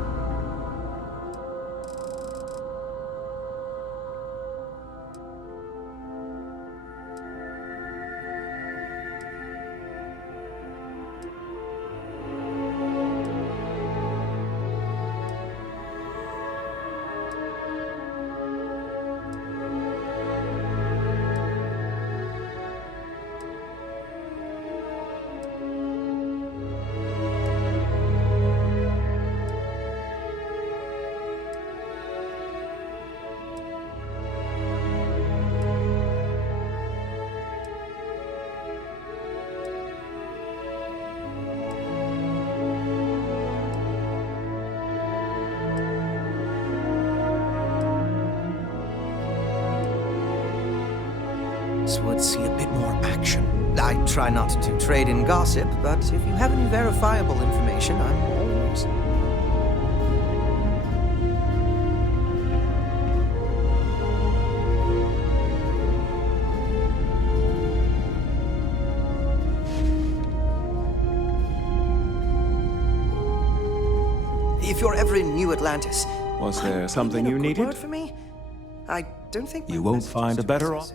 would see a bit more action. I try not to trade in gossip, but if you have any verifiable information, I'm all ears. If you're ever in New Atlantis... Was there something you needed? Word for me? I don't think... You won't find a better offer.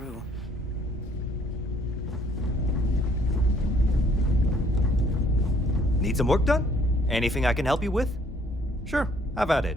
through. Need some work done? Anything I can help you with? Sure, have at it.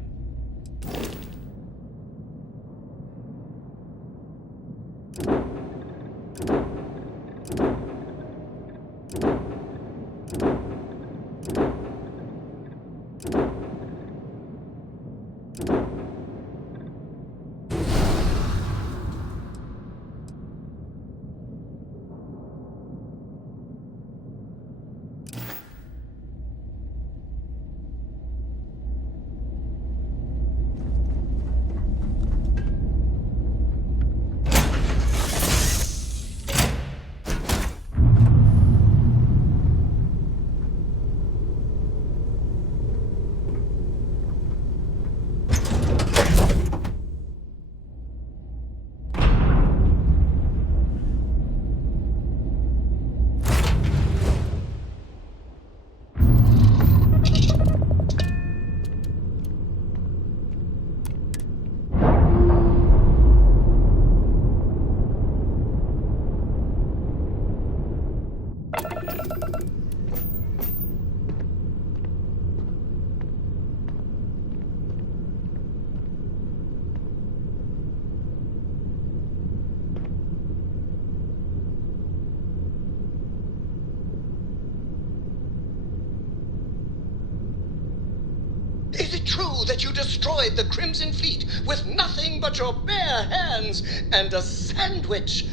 Is it true that you destroyed the Crimson Fleet with nothing but your bare hands and a sandwich?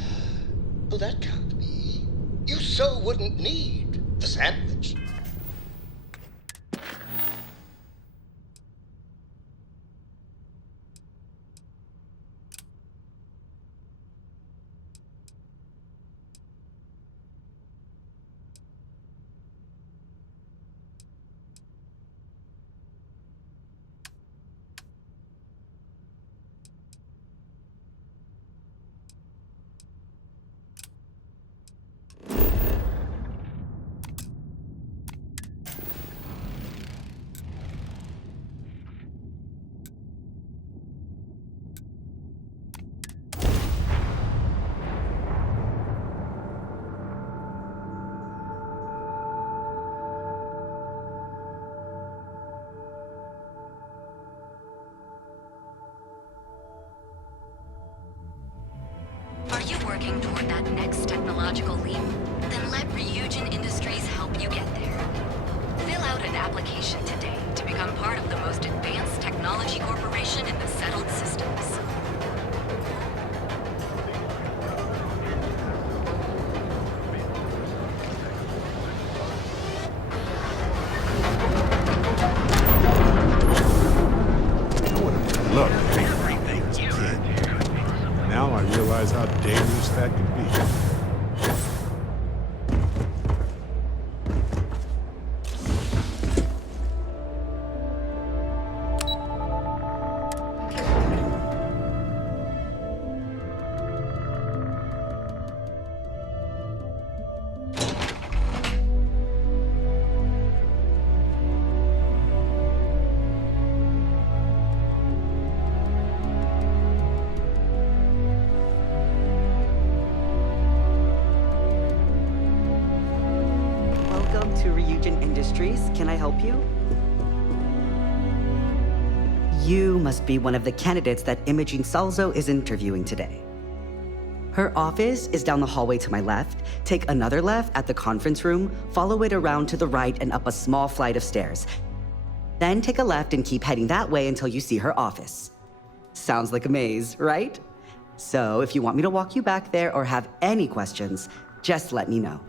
Oh, that can't be. You so wouldn't need the sandwich. Are you working toward that next technological leap? Then let Ryujin Industries help you get there. Fill out an application today to become part of the most advanced technology corporation in the settled systems. Look, everything's kid. Now I realize how dangerous that can be. Welcome to Ryujin Industries. Can I help you? You must be one of the candidates that Imogene Salzo is interviewing today. Her office is down the hallway to my left. Take another left at the conference room, follow it around to the right and up a small flight of stairs. Then take a left and keep heading that way until you see her office. Sounds like a maze, right? So if you want me to walk you back there or have any questions, just let me know.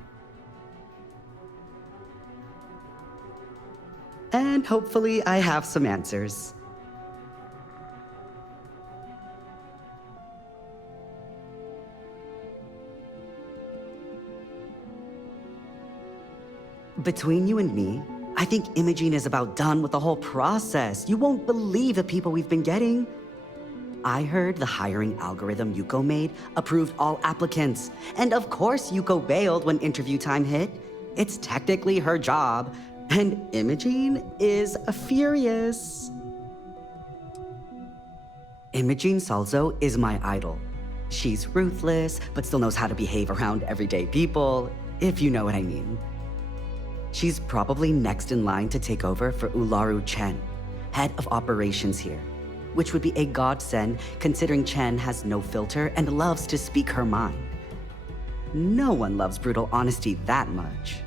And hopefully I have some answers. Between you and me, I think Imogene is about done with the whole process. You won't believe the people we've been getting. I heard the hiring algorithm Yuko made approved all applicants. And of course Yuko bailed when interview time hit. It's technically her job. And Imogene is furious. Imogene Salzo is my idol. She's ruthless, but still knows how to behave around everyday people, if you know what I mean. She's probably next in line to take over for Ularu Chen, head of operations here, which would be a godsend considering Chen has no filter and loves to speak her mind. No one loves brutal honesty that much.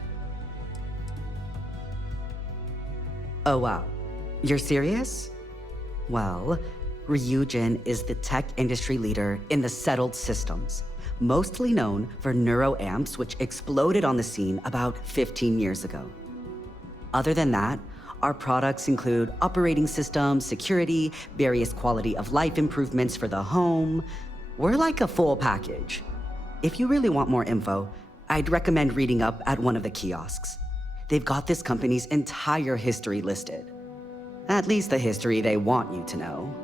Oh wow, you're serious? Well, Ryujin is the tech industry leader in the settled systems, mostly known for neuroamps which exploded on the scene about 15 years ago. Other than that, our products include operating systems, security, various quality of life improvements for the home. We're like a full package. If you really want more info, I'd recommend reading up at one of the kiosks. They've got this company's entire history listed. At least the history they want you to know.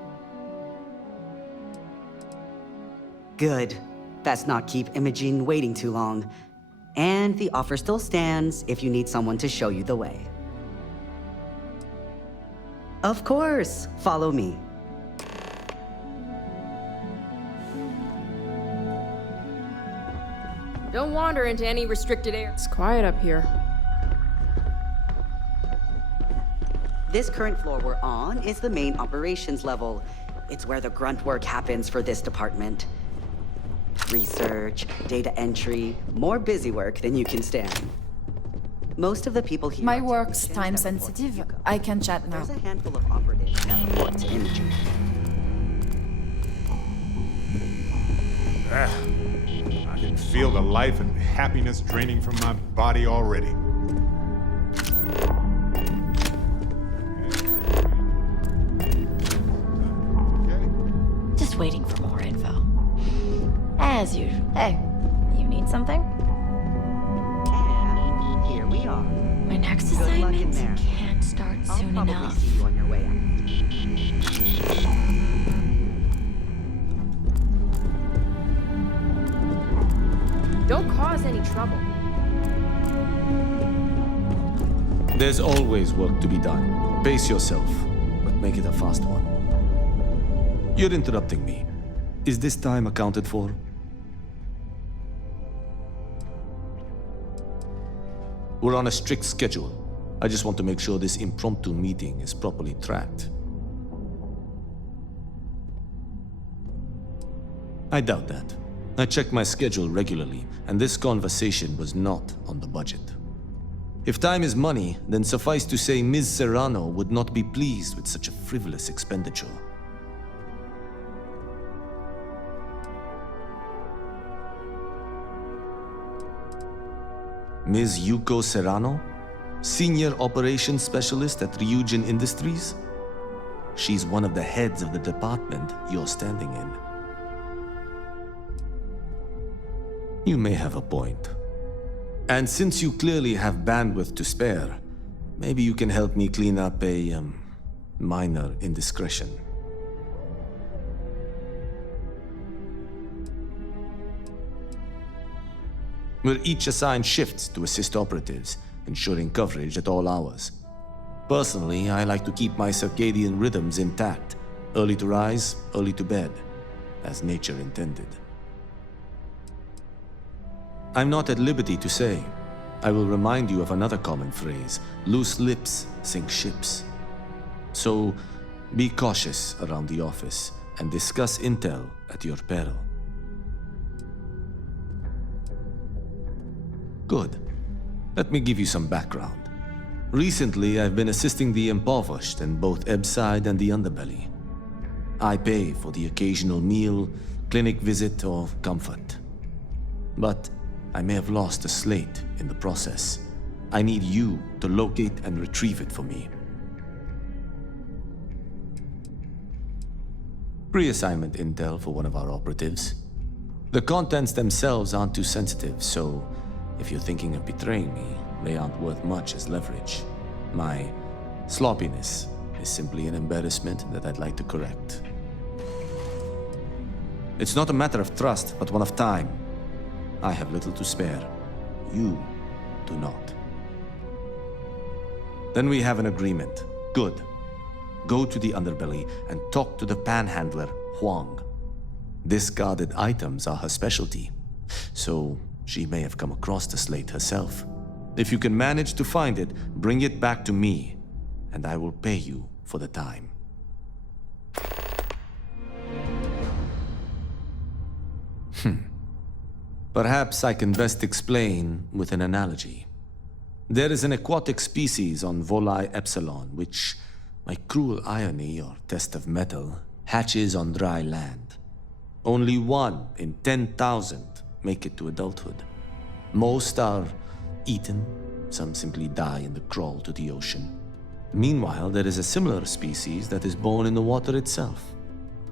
Good. Let's not keep Imogene waiting too long. And the offer still stands if you need someone to show you the way. Of course, follow me. Don't wander into any restricted area. It's quiet up here. This current floor we're on is the main operations level. It's where the grunt work happens for this department. Research, data entry, more busy work than you can stand. Most of the people here... My work's time sensitive. I can chat now. There's a handful of operatives that report to Imogene. I can feel the life and happiness draining from my body already. Just waiting for more info. As usual. Hey, you need something? And here we are. My next Good luck in assignment there. can't start soon I'll probably enough. see you on your way out. Don't cause any trouble. There's always work to be done. Pace yourself, but make it a fast one. You're interrupting me. Is this time accounted for? We're on a strict schedule. I just want to make sure this impromptu meeting is properly tracked. I doubt that. I check my schedule regularly, and this conversation was not on the budget. If time is money, then suffice to say Ms. Serrano would not be pleased with such a frivolous expenditure. Ms. Yuko Serrano, Senior Operations Specialist at Ryujin Industries? She's one of the heads of the department you're standing in. You may have a point. And since you clearly have bandwidth to spare, maybe you can help me clean up a, minor indiscretion. We're each assigned shifts to assist operatives, ensuring coverage at all hours. Personally, I like to keep my circadian rhythms intact. Early to rise, early to bed, as nature intended. I'm not at liberty to say. I will remind you of another common phrase, loose lips sink ships. So, be cautious around the office and discuss intel at your peril. Good. Let me give you some background. Recently, I've been assisting the impoverished in both Ebbside and the underbelly. I pay for the occasional meal, clinic visit, or comfort. But I may have lost a slate in the process. I need you to locate and retrieve it for me. Pre-assignment intel for one of our operatives. The contents themselves aren't too sensitive, so if you're thinking of betraying me, they aren't worth much as leverage. My sloppiness is simply an embarrassment that I'd like to correct. It's not a matter of trust, but one of time. I have little to spare. You do not. Then we have an agreement. Good. Go to the underbelly and talk to the panhandler, Huang. Discarded items are her specialty, so she may have come across the slate herself. If you can manage to find it, bring it back to me, and I will pay you for the time. Perhaps I can best explain with an analogy. There is an aquatic species on Voli Epsilon, which, by cruel irony or test of metal, hatches on dry land. Only 1 in 10,000 make it to adulthood. Most are eaten, some simply die in the crawl to the ocean. Meanwhile, there is a similar species that is born in the water itself.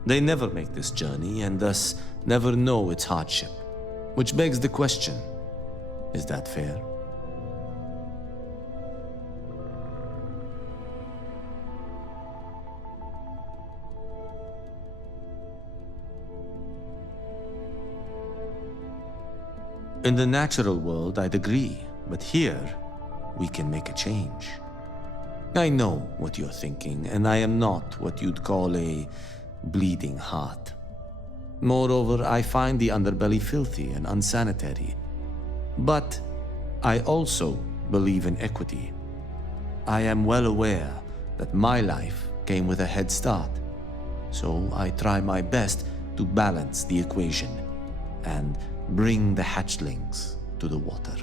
They never make this journey and thus never know its hardship. Which begs the question, is that fair? In the natural world, I'd agree, but here, we can make a change. I know what you're thinking, and I am not what you'd call a bleeding heart. Moreover, I find the underbelly filthy and unsanitary. But I also believe in equity. I am well aware that my life came with a head start, so I try my best to balance the equation and bring the hatchlings to the water.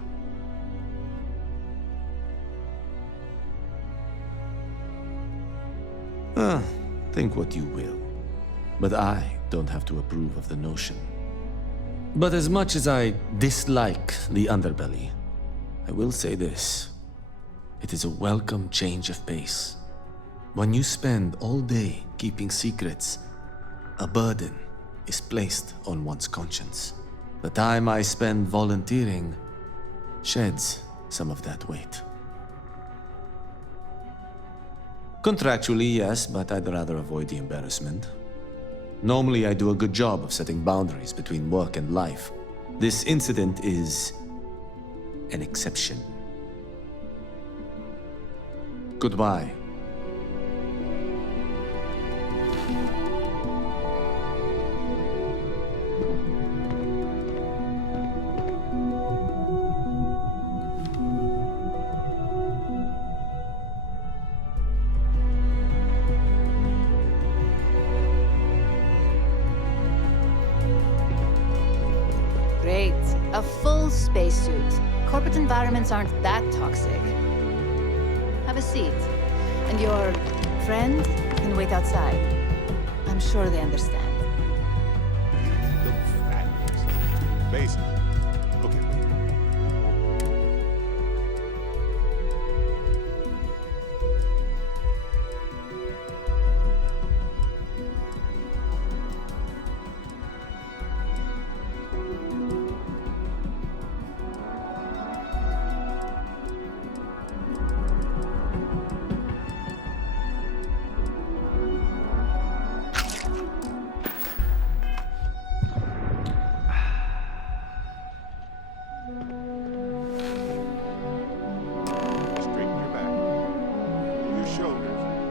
Think what you will, but I don't have to approve of the notion. But as much as I dislike the underbelly, I will say this. It is a welcome change of pace. When you spend all day keeping secrets, a burden is placed on one's conscience. The time I spend volunteering sheds some of that weight. Contractually, yes, but I'd rather avoid the embarrassment. Normally, I do a good job of setting boundaries between work and life. This incident is an exception. Goodbye. Great. A full spacesuit. Corporate environments aren't that toxic. Have a seat. And your friend can wait outside. I'm sure they understand. Basic. Okay.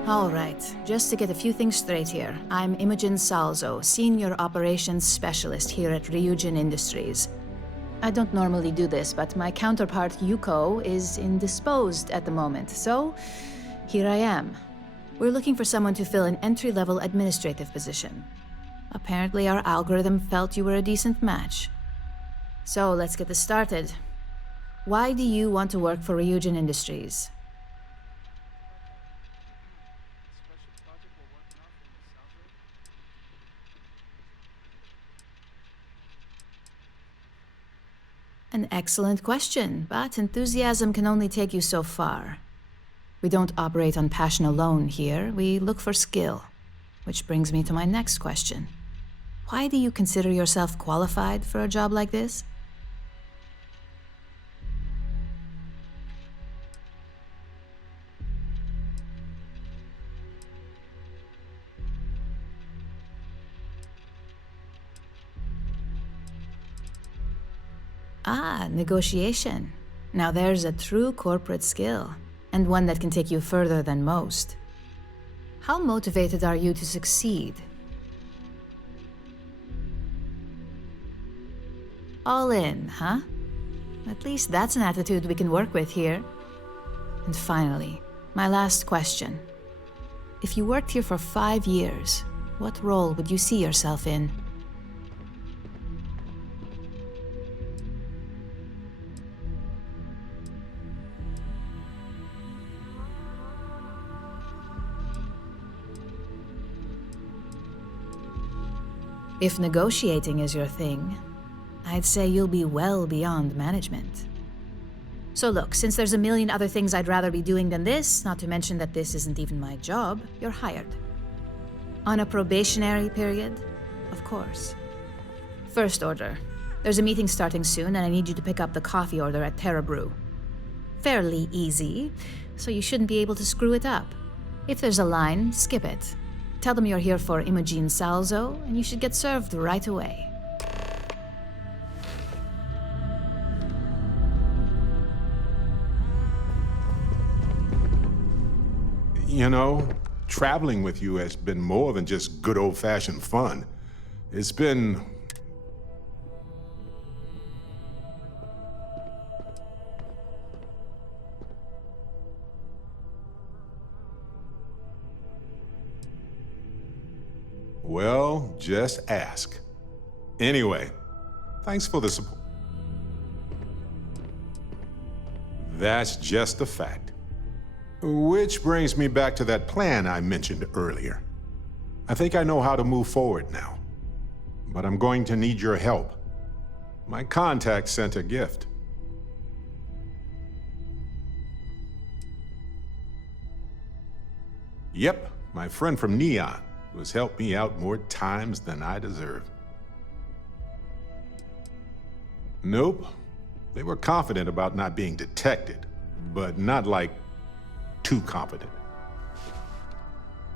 All right, just to get a few things straight here. I'm Imogen Salzo, Senior Operations Specialist here at Ryujin Industries. I don't normally do this, but my counterpart, Yuko, is indisposed at the moment, so here I am. We're looking for someone to fill an entry-level administrative position. Apparently our algorithm felt you were a decent match. So let's get this started. Why do you want to work for Ryujin Industries? An excellent question, but enthusiasm can only take you so far. We don't operate on passion alone here, we look for skill. Which brings me to my next question. Why do you consider yourself qualified for a job like this? Ah, negotiation. Now there's a true corporate skill, and one that can take you further than most. How motivated are you to succeed? All in, huh? At least that's an attitude we can work with here. And finally, my last question. If you worked here for 5 years, what role would you see yourself in? If negotiating is your thing, I'd say you'll be well beyond management. So look, since there's a million other things I'd rather be doing than this, not to mention that this isn't even my job, you're hired. On a probationary period, of course. First order. There's a meeting starting soon, and I need you to pick up the coffee order at Terra Brew. Fairly easy, so you shouldn't be able to screw it up. If there's a line, skip it. Tell them you're here for Imogen Salzo, and you should get served right away. You know, traveling with you has been more than just good old-fashioned fun. It's been... Well, just ask. Anyway, thanks for the support. That's just a fact. Which brings me back to that plan I mentioned earlier. I think I know how to move forward now. But I'm going to need your help. My contact sent a gift. Yep, my friend from Neon, who has helped me out more times than I deserve. Nope. They were confident about not being detected, but not like too confident.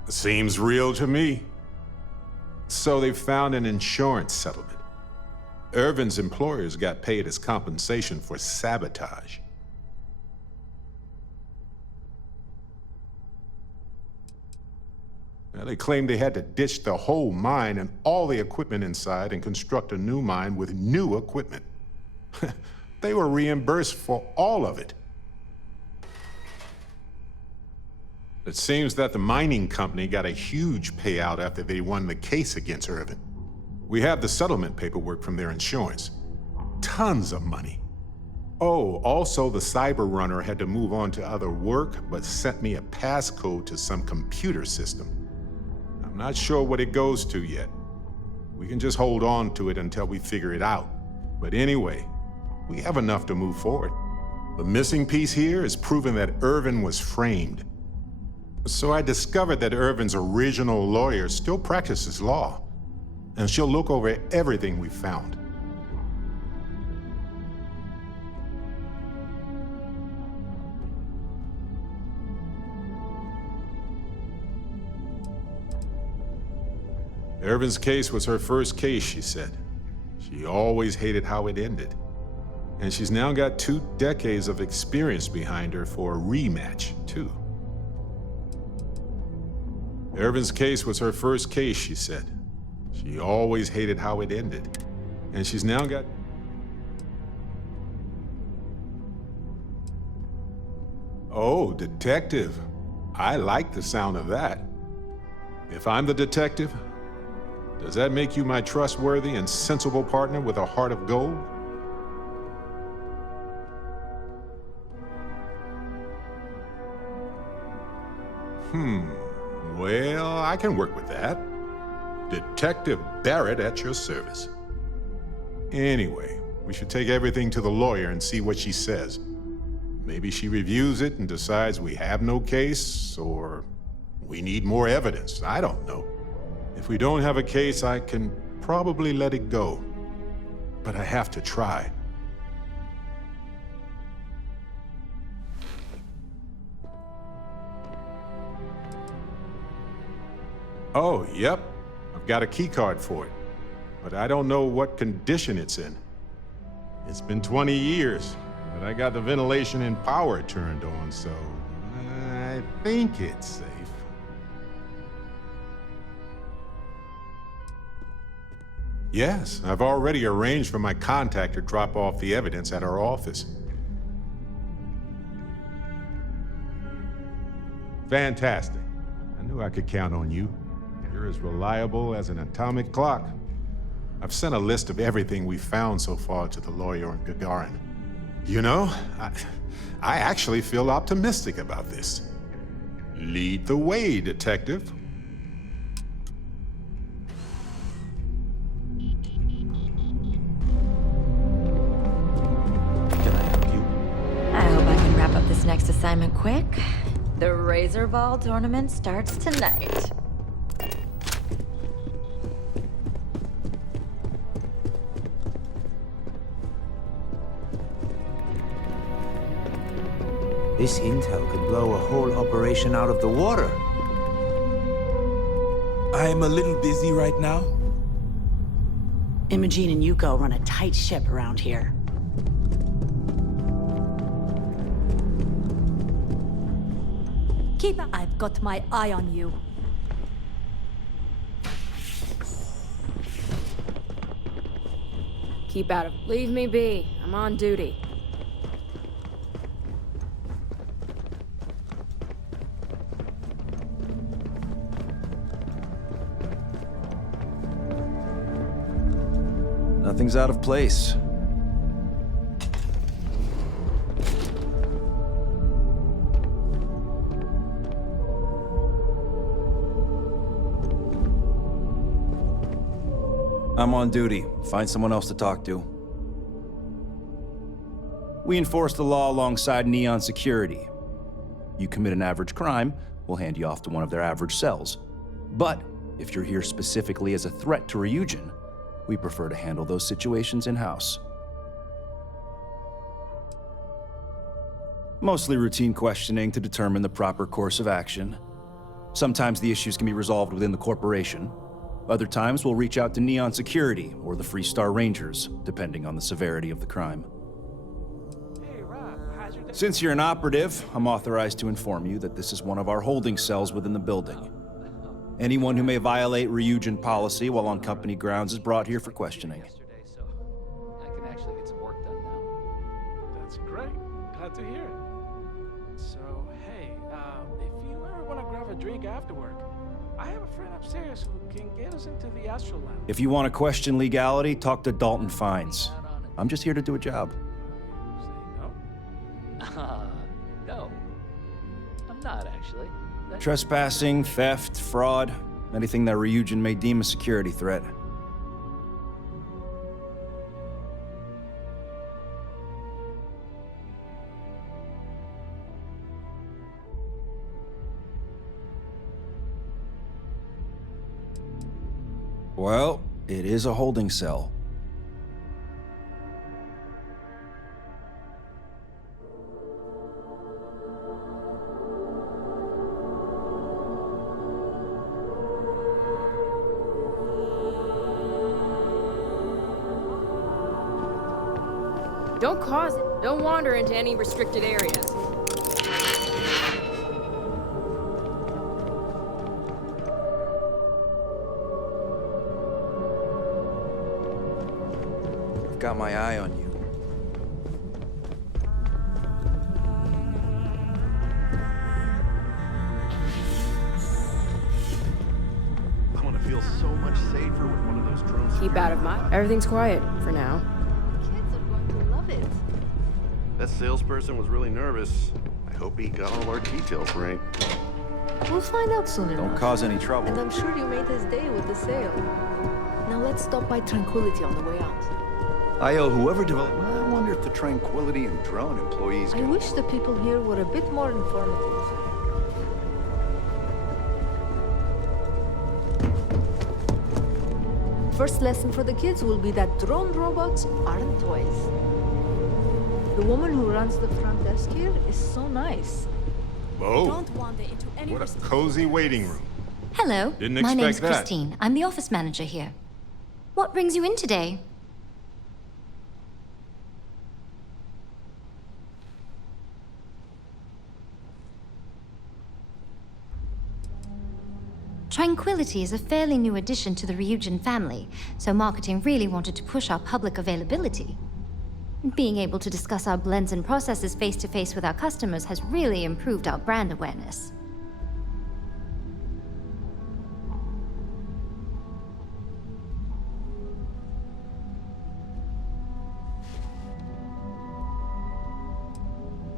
Seems real to me. So they found an insurance settlement. Irvin's employers got paid as compensation for sabotage. Now, they claimed they had to ditch the whole mine and all the equipment inside and construct a new mine with new equipment. They were reimbursed for all of it. It seems that the mining company got a huge payout after they won the case against Irvin. We have the settlement paperwork from their insurance. Tons of money. Oh, also the cyber runner had to move on to other work, but sent me a passcode to some computer system. I'm not sure what it goes to yet. We can just hold on to it until we figure it out. But anyway, we have enough to move forward. The missing piece here is proving that Irvin was framed. So I discovered that Irvin's original lawyer still practices law, and she'll look over everything we found. Irvin's case was her first case, she said. She always hated how it ended. And she's now got 2 decades of experience behind her for a rematch, too. Irvin's case was her first case, she said. She always hated how it ended. And she's now got... Oh, detective. I like the sound of that. If I'm the detective, does that make you my trustworthy and sensible partner with a heart of gold? Well, I can work with that. Detective Barrett at your service. Anyway, we should take everything to the lawyer and see what she says. Maybe she reviews it and decides we have no case, or we need more evidence. I don't know. If we don't have a case, I can probably let it go. But I have to try. Oh, yep. I've got a key card for it. But I don't know what condition it's in. It's been 20 years, but I got the ventilation and power turned on, so I think it's safe. Yes, I've already arranged for my contact to drop off the evidence at our office. Fantastic. I knew I could count on you. You're as reliable as an atomic clock. I've sent a list of everything we've found so far to the lawyer in Gagarin. You know, I actually feel optimistic about this. Lead the way, detective. I hope I can wrap up this next assignment quick. The Razor Ball tournament starts tonight. This intel could blow a whole operation out of the water. I'm a little busy right now. Imogene and Yuko run a tight ship around here. Keep up. I've got my eye on you. Keep out of. Leave me be. I'm on duty. Nothing's out of place. I'm on duty. Find someone else to talk to. We enforce the law alongside Neon Security. You commit an average crime, we'll hand you off to one of their average cells. But if you're here specifically as a threat to Ryujin, we prefer to handle those situations in-house. Mostly routine questioning to determine the proper course of action. Sometimes the issues can be resolved within the corporation. Other times we'll reach out to Neon Security or the Freestar Rangers, depending on the severity of the crime. Since you're an operative, I'm authorized to inform you that this is one of our holding cells within the building. Anyone who may violate Ryujin policy while on company grounds is brought here for questioning. I can actually get some work done now. That's great. Glad to hear it. So, hey, if you ever want to grab a drink after work, I have a friend upstairs who can get us into the Astral Lab. If you want to question legality, talk to Dalton Fines. I'm just here to do a job. No. I'm not, actually. Trespassing, theft, fraud, anything that Ryujin may deem a security threat. Well, it is a holding cell. Don't cause it. Don't wander into any restricted areas. I've got my eye on you. I'm gonna feel so much safer with one of those drones. Keep out of my. Everything's quiet for now. That salesperson was really nervous. I hope he got all our details right. We'll find out soon enough. Don't cause any trouble. And I'm sure you made his day with the sale. Now let's stop by Tranquility on the way out. I owe whoever developed. I wonder if the Tranquility and drone employees. I wish the people here were a bit more informative. First lesson for the kids will be that drone robots aren't toys. The woman who runs the front desk here is so nice. Whoa. Don't wander into any What a cozy waiting room. Hello, Didn't my expect name's that. Christine. I'm the office manager here. What brings you in today? Tranquility is a fairly new addition to the Ryujin family, so marketing really wanted to push our public availability. Being able to discuss our blends and processes face-to-face with our customers has really improved our brand awareness.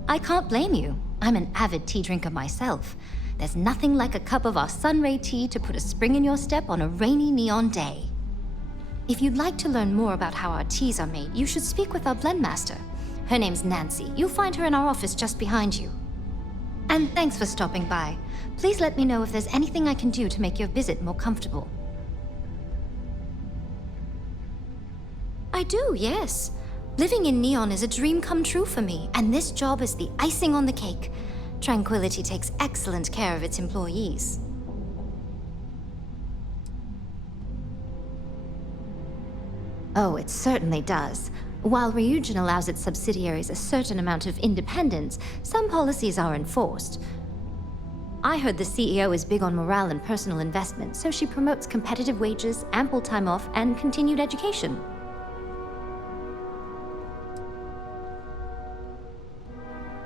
I can't blame you. I'm an avid tea drinker myself. There's nothing like a cup of our Sunray tea to put a spring in your step on a rainy neon day. If you'd like to learn more about how our teas are made, you should speak with our blend master. Her name's Nancy. You'll find her in our office just behind you. And thanks for stopping by. Please let me know if there's anything I can do to make your visit more comfortable. I do, yes. Living in Neon is a dream come true for me, and this job is the icing on the cake. Tranquility takes excellent care of its employees. Oh, it certainly does. While Ryujin allows its subsidiaries a certain amount of independence, some policies are enforced. I heard the CEO is big on morale and personal investment, so she promotes competitive wages, ample time off, and continued education.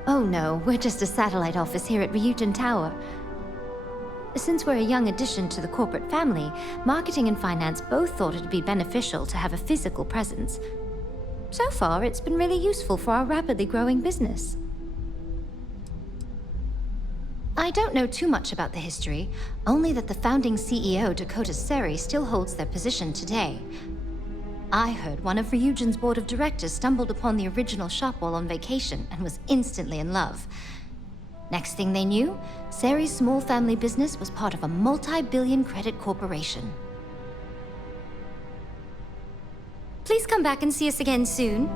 Oh no, we're just a satellite office here at Ryujin Tower. Since we're a young addition to the corporate family, marketing and finance both thought it'd be beneficial to have a physical presence. So far, it's been really useful for our rapidly growing business. I don't know too much about the history, only that the founding CEO, Dakota Seri, still holds their position today. I heard one of Ryujin's board of directors stumbled upon the original shop while on vacation and was instantly in love. Next thing they knew, Seri's small family business was part of a multi-billion credit corporation. Please come back and see us again soon.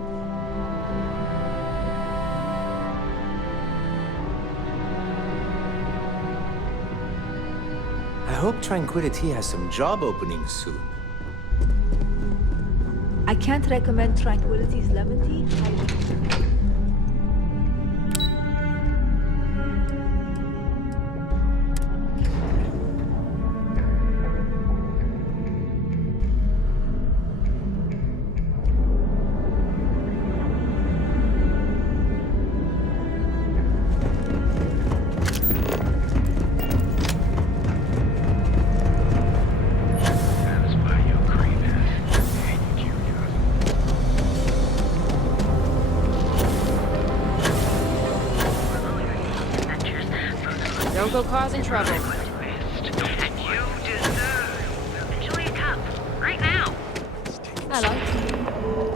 I hope Tranquility has some job openings soon. I can't recommend Tranquility's lemon tea highly. Don't go causing trouble. Hello.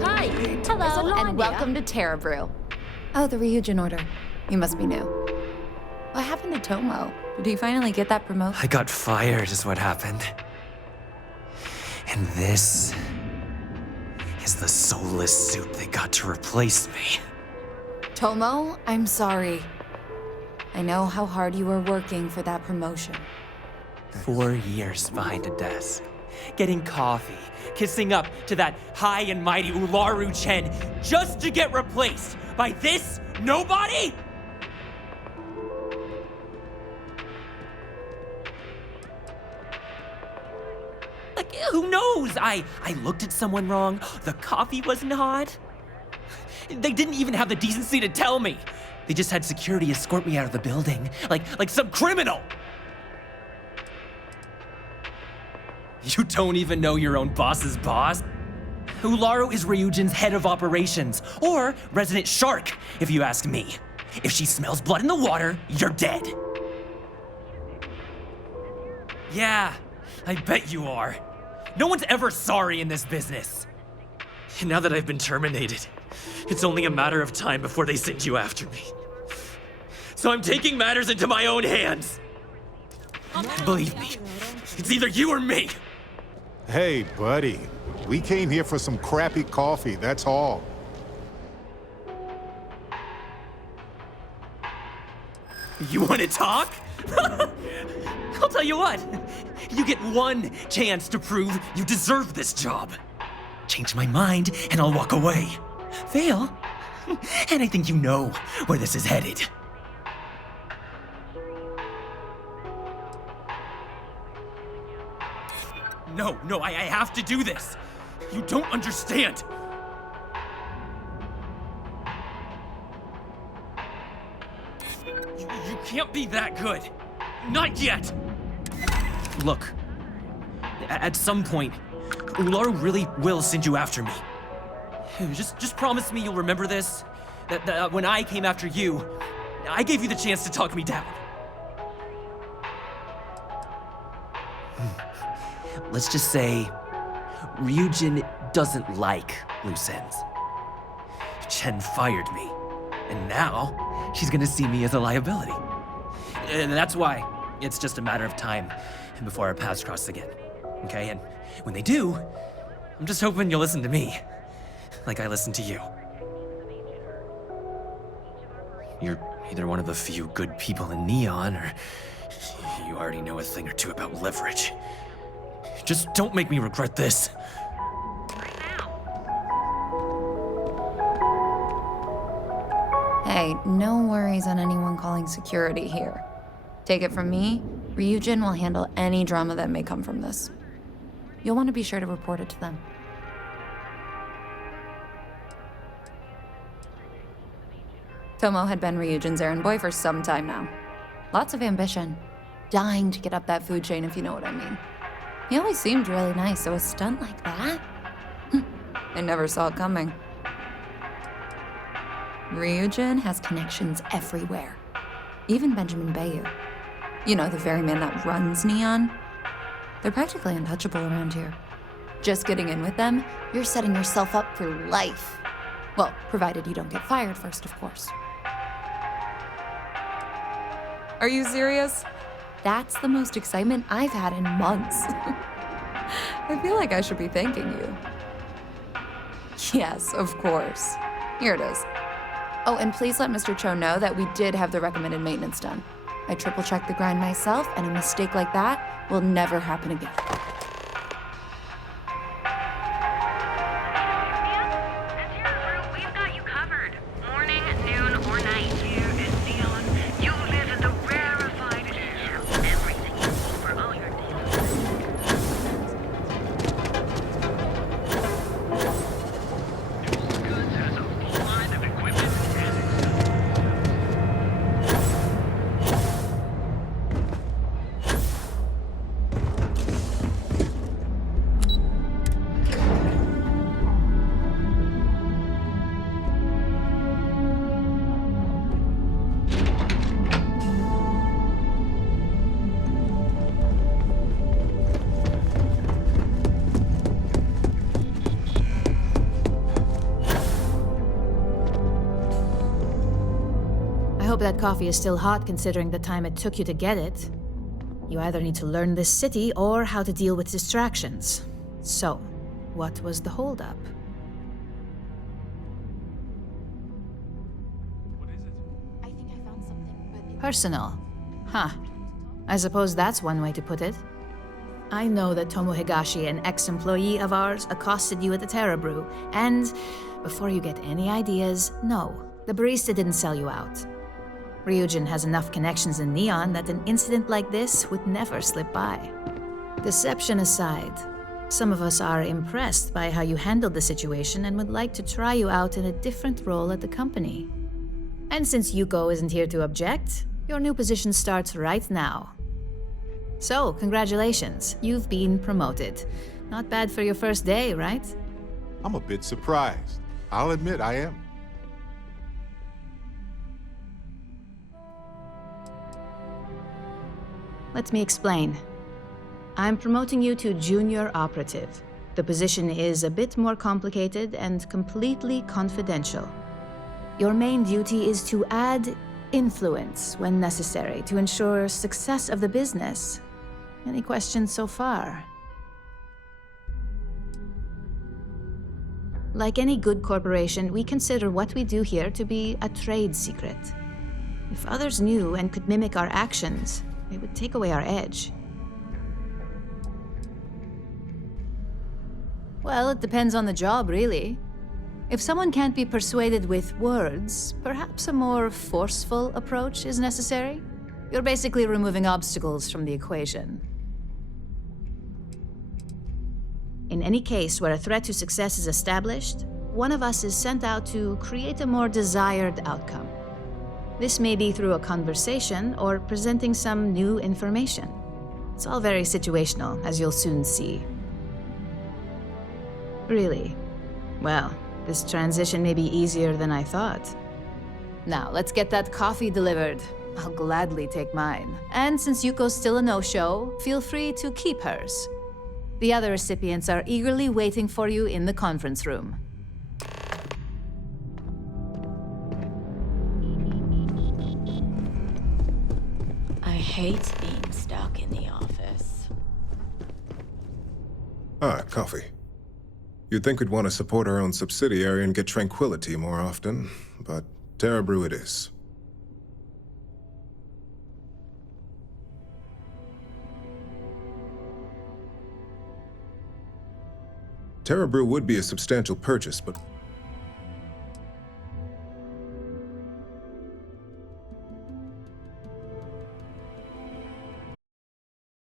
Hi. Hello, and welcome to Terra Brew. Oh, the Ryujin order. You must be new. What happened to Tomo? Did he finally get that promotion? I got fired is what happened. And this is the soulless suit they got to replace me. Tomo, I'm sorry. I know how hard you were working for that promotion. 4 years behind a desk, getting coffee, kissing up to that high and mighty Ularu Chen, just to get replaced by this nobody? Like, who knows? I looked at someone wrong, the coffee wasn't hot. They didn't even have the decency to tell me. They just had security escort me out of the building, like some criminal! You don't even know your own boss's boss? Ularu is Ryujin's head of operations, or resident shark, if you ask me. If she smells blood in the water, you're dead. Yeah, I bet you are. No one's ever sorry in this business. And now that I've been terminated, it's only a matter of time before they send you after me. So I'm taking matters into my own hands. Believe me, it's either you or me. Hey, buddy. We came here for some crappy coffee, that's all. You want to talk? I'll tell you what. You get one chance to prove you deserve this job. Change my mind, and I'll walk away. Fail, and I think you know where this is headed. No, I have to do this. You don't understand. You can't be that good. Not yet. Look, at some point, Ularu really will send you after me. Just promise me you'll remember this. That when I came after you, I gave you the chance to talk me down. Let's just say, Ryujin doesn't like loose ends. Chen fired me, and now she's gonna see me as a liability. And that's why it's just a matter of time before our paths cross again. Okay, and when they do, I'm just hoping you'll listen to me, like I listened to you. You're either one of the few good people in Neon, or you already know a thing or two about leverage. Just don't make me regret this. Hey, no worries on anyone calling security here. Take it from me, Ryujin will handle any drama that may come from this. You'll want to be sure to report it to them. Tomo had been Ryujin's errand boy for some time now. Lots of ambition. Dying to get up that food chain, if you know what I mean. He always seemed really nice, so a stunt like that? I never saw it coming. Ryujin has connections everywhere. Even Benjamin Bayu. You know, the very man that runs Neon. They're practically untouchable around here. Just getting in with them, you're setting yourself up for life. Well, provided you don't get fired first, of course. Are you serious? That's the most excitement I've had in months. I feel like I should be thanking you. Yes, of course. Here it is. Oh, and please let Mr. Cho know that we did have the recommended maintenance done. I triple-checked the grind myself, and a mistake like that will never happen again. I hope that coffee is still hot considering the time it took you to get it. You either need to learn this city or how to deal with distractions. So, what was the holdup? I think I found something, but... Personal. Huh. I suppose that's one way to put it. I know that Tomo Higashi, an ex-employee of ours, accosted you at the Terra Brew, and before you get any ideas, no, the barista didn't sell you out. Ryujin has enough connections in Neon that an incident like this would never slip by. Deception aside, some of us are impressed by how you handled the situation and would like to try you out in a different role at the company. And since Yuko isn't here to object, your new position starts right now. So, congratulations, you've been promoted. Not bad for your first day, right? I'm a bit surprised. I'll admit I am. Let me explain. I'm promoting you to junior operative. The position is a bit more complicated and completely confidential. Your main duty is to add influence when necessary to ensure success of the business. Any questions so far? Like any good corporation, we consider what we do here to be a trade secret. If others knew and could mimic our actions, it would take away our edge. Well, it depends on the job, really. If someone can't be persuaded with words, perhaps a more forceful approach is necessary. You're basically removing obstacles from the equation. In any case where a threat to success is established, one of us is sent out to create a more desired outcome. This may be through a conversation or presenting some new information. It's all very situational, as you'll soon see. Really? Well, this transition may be easier than I thought. Now, let's get that coffee delivered. I'll gladly take mine. And since Yuko's still a no-show, feel free to keep hers. The other recipients are eagerly waiting for you in the conference room. I hate being stuck in the office. Coffee. You'd think we'd want to support our own subsidiary and get tranquility more often, but Terra Brew it is. Terra Brew would be a substantial purchase, but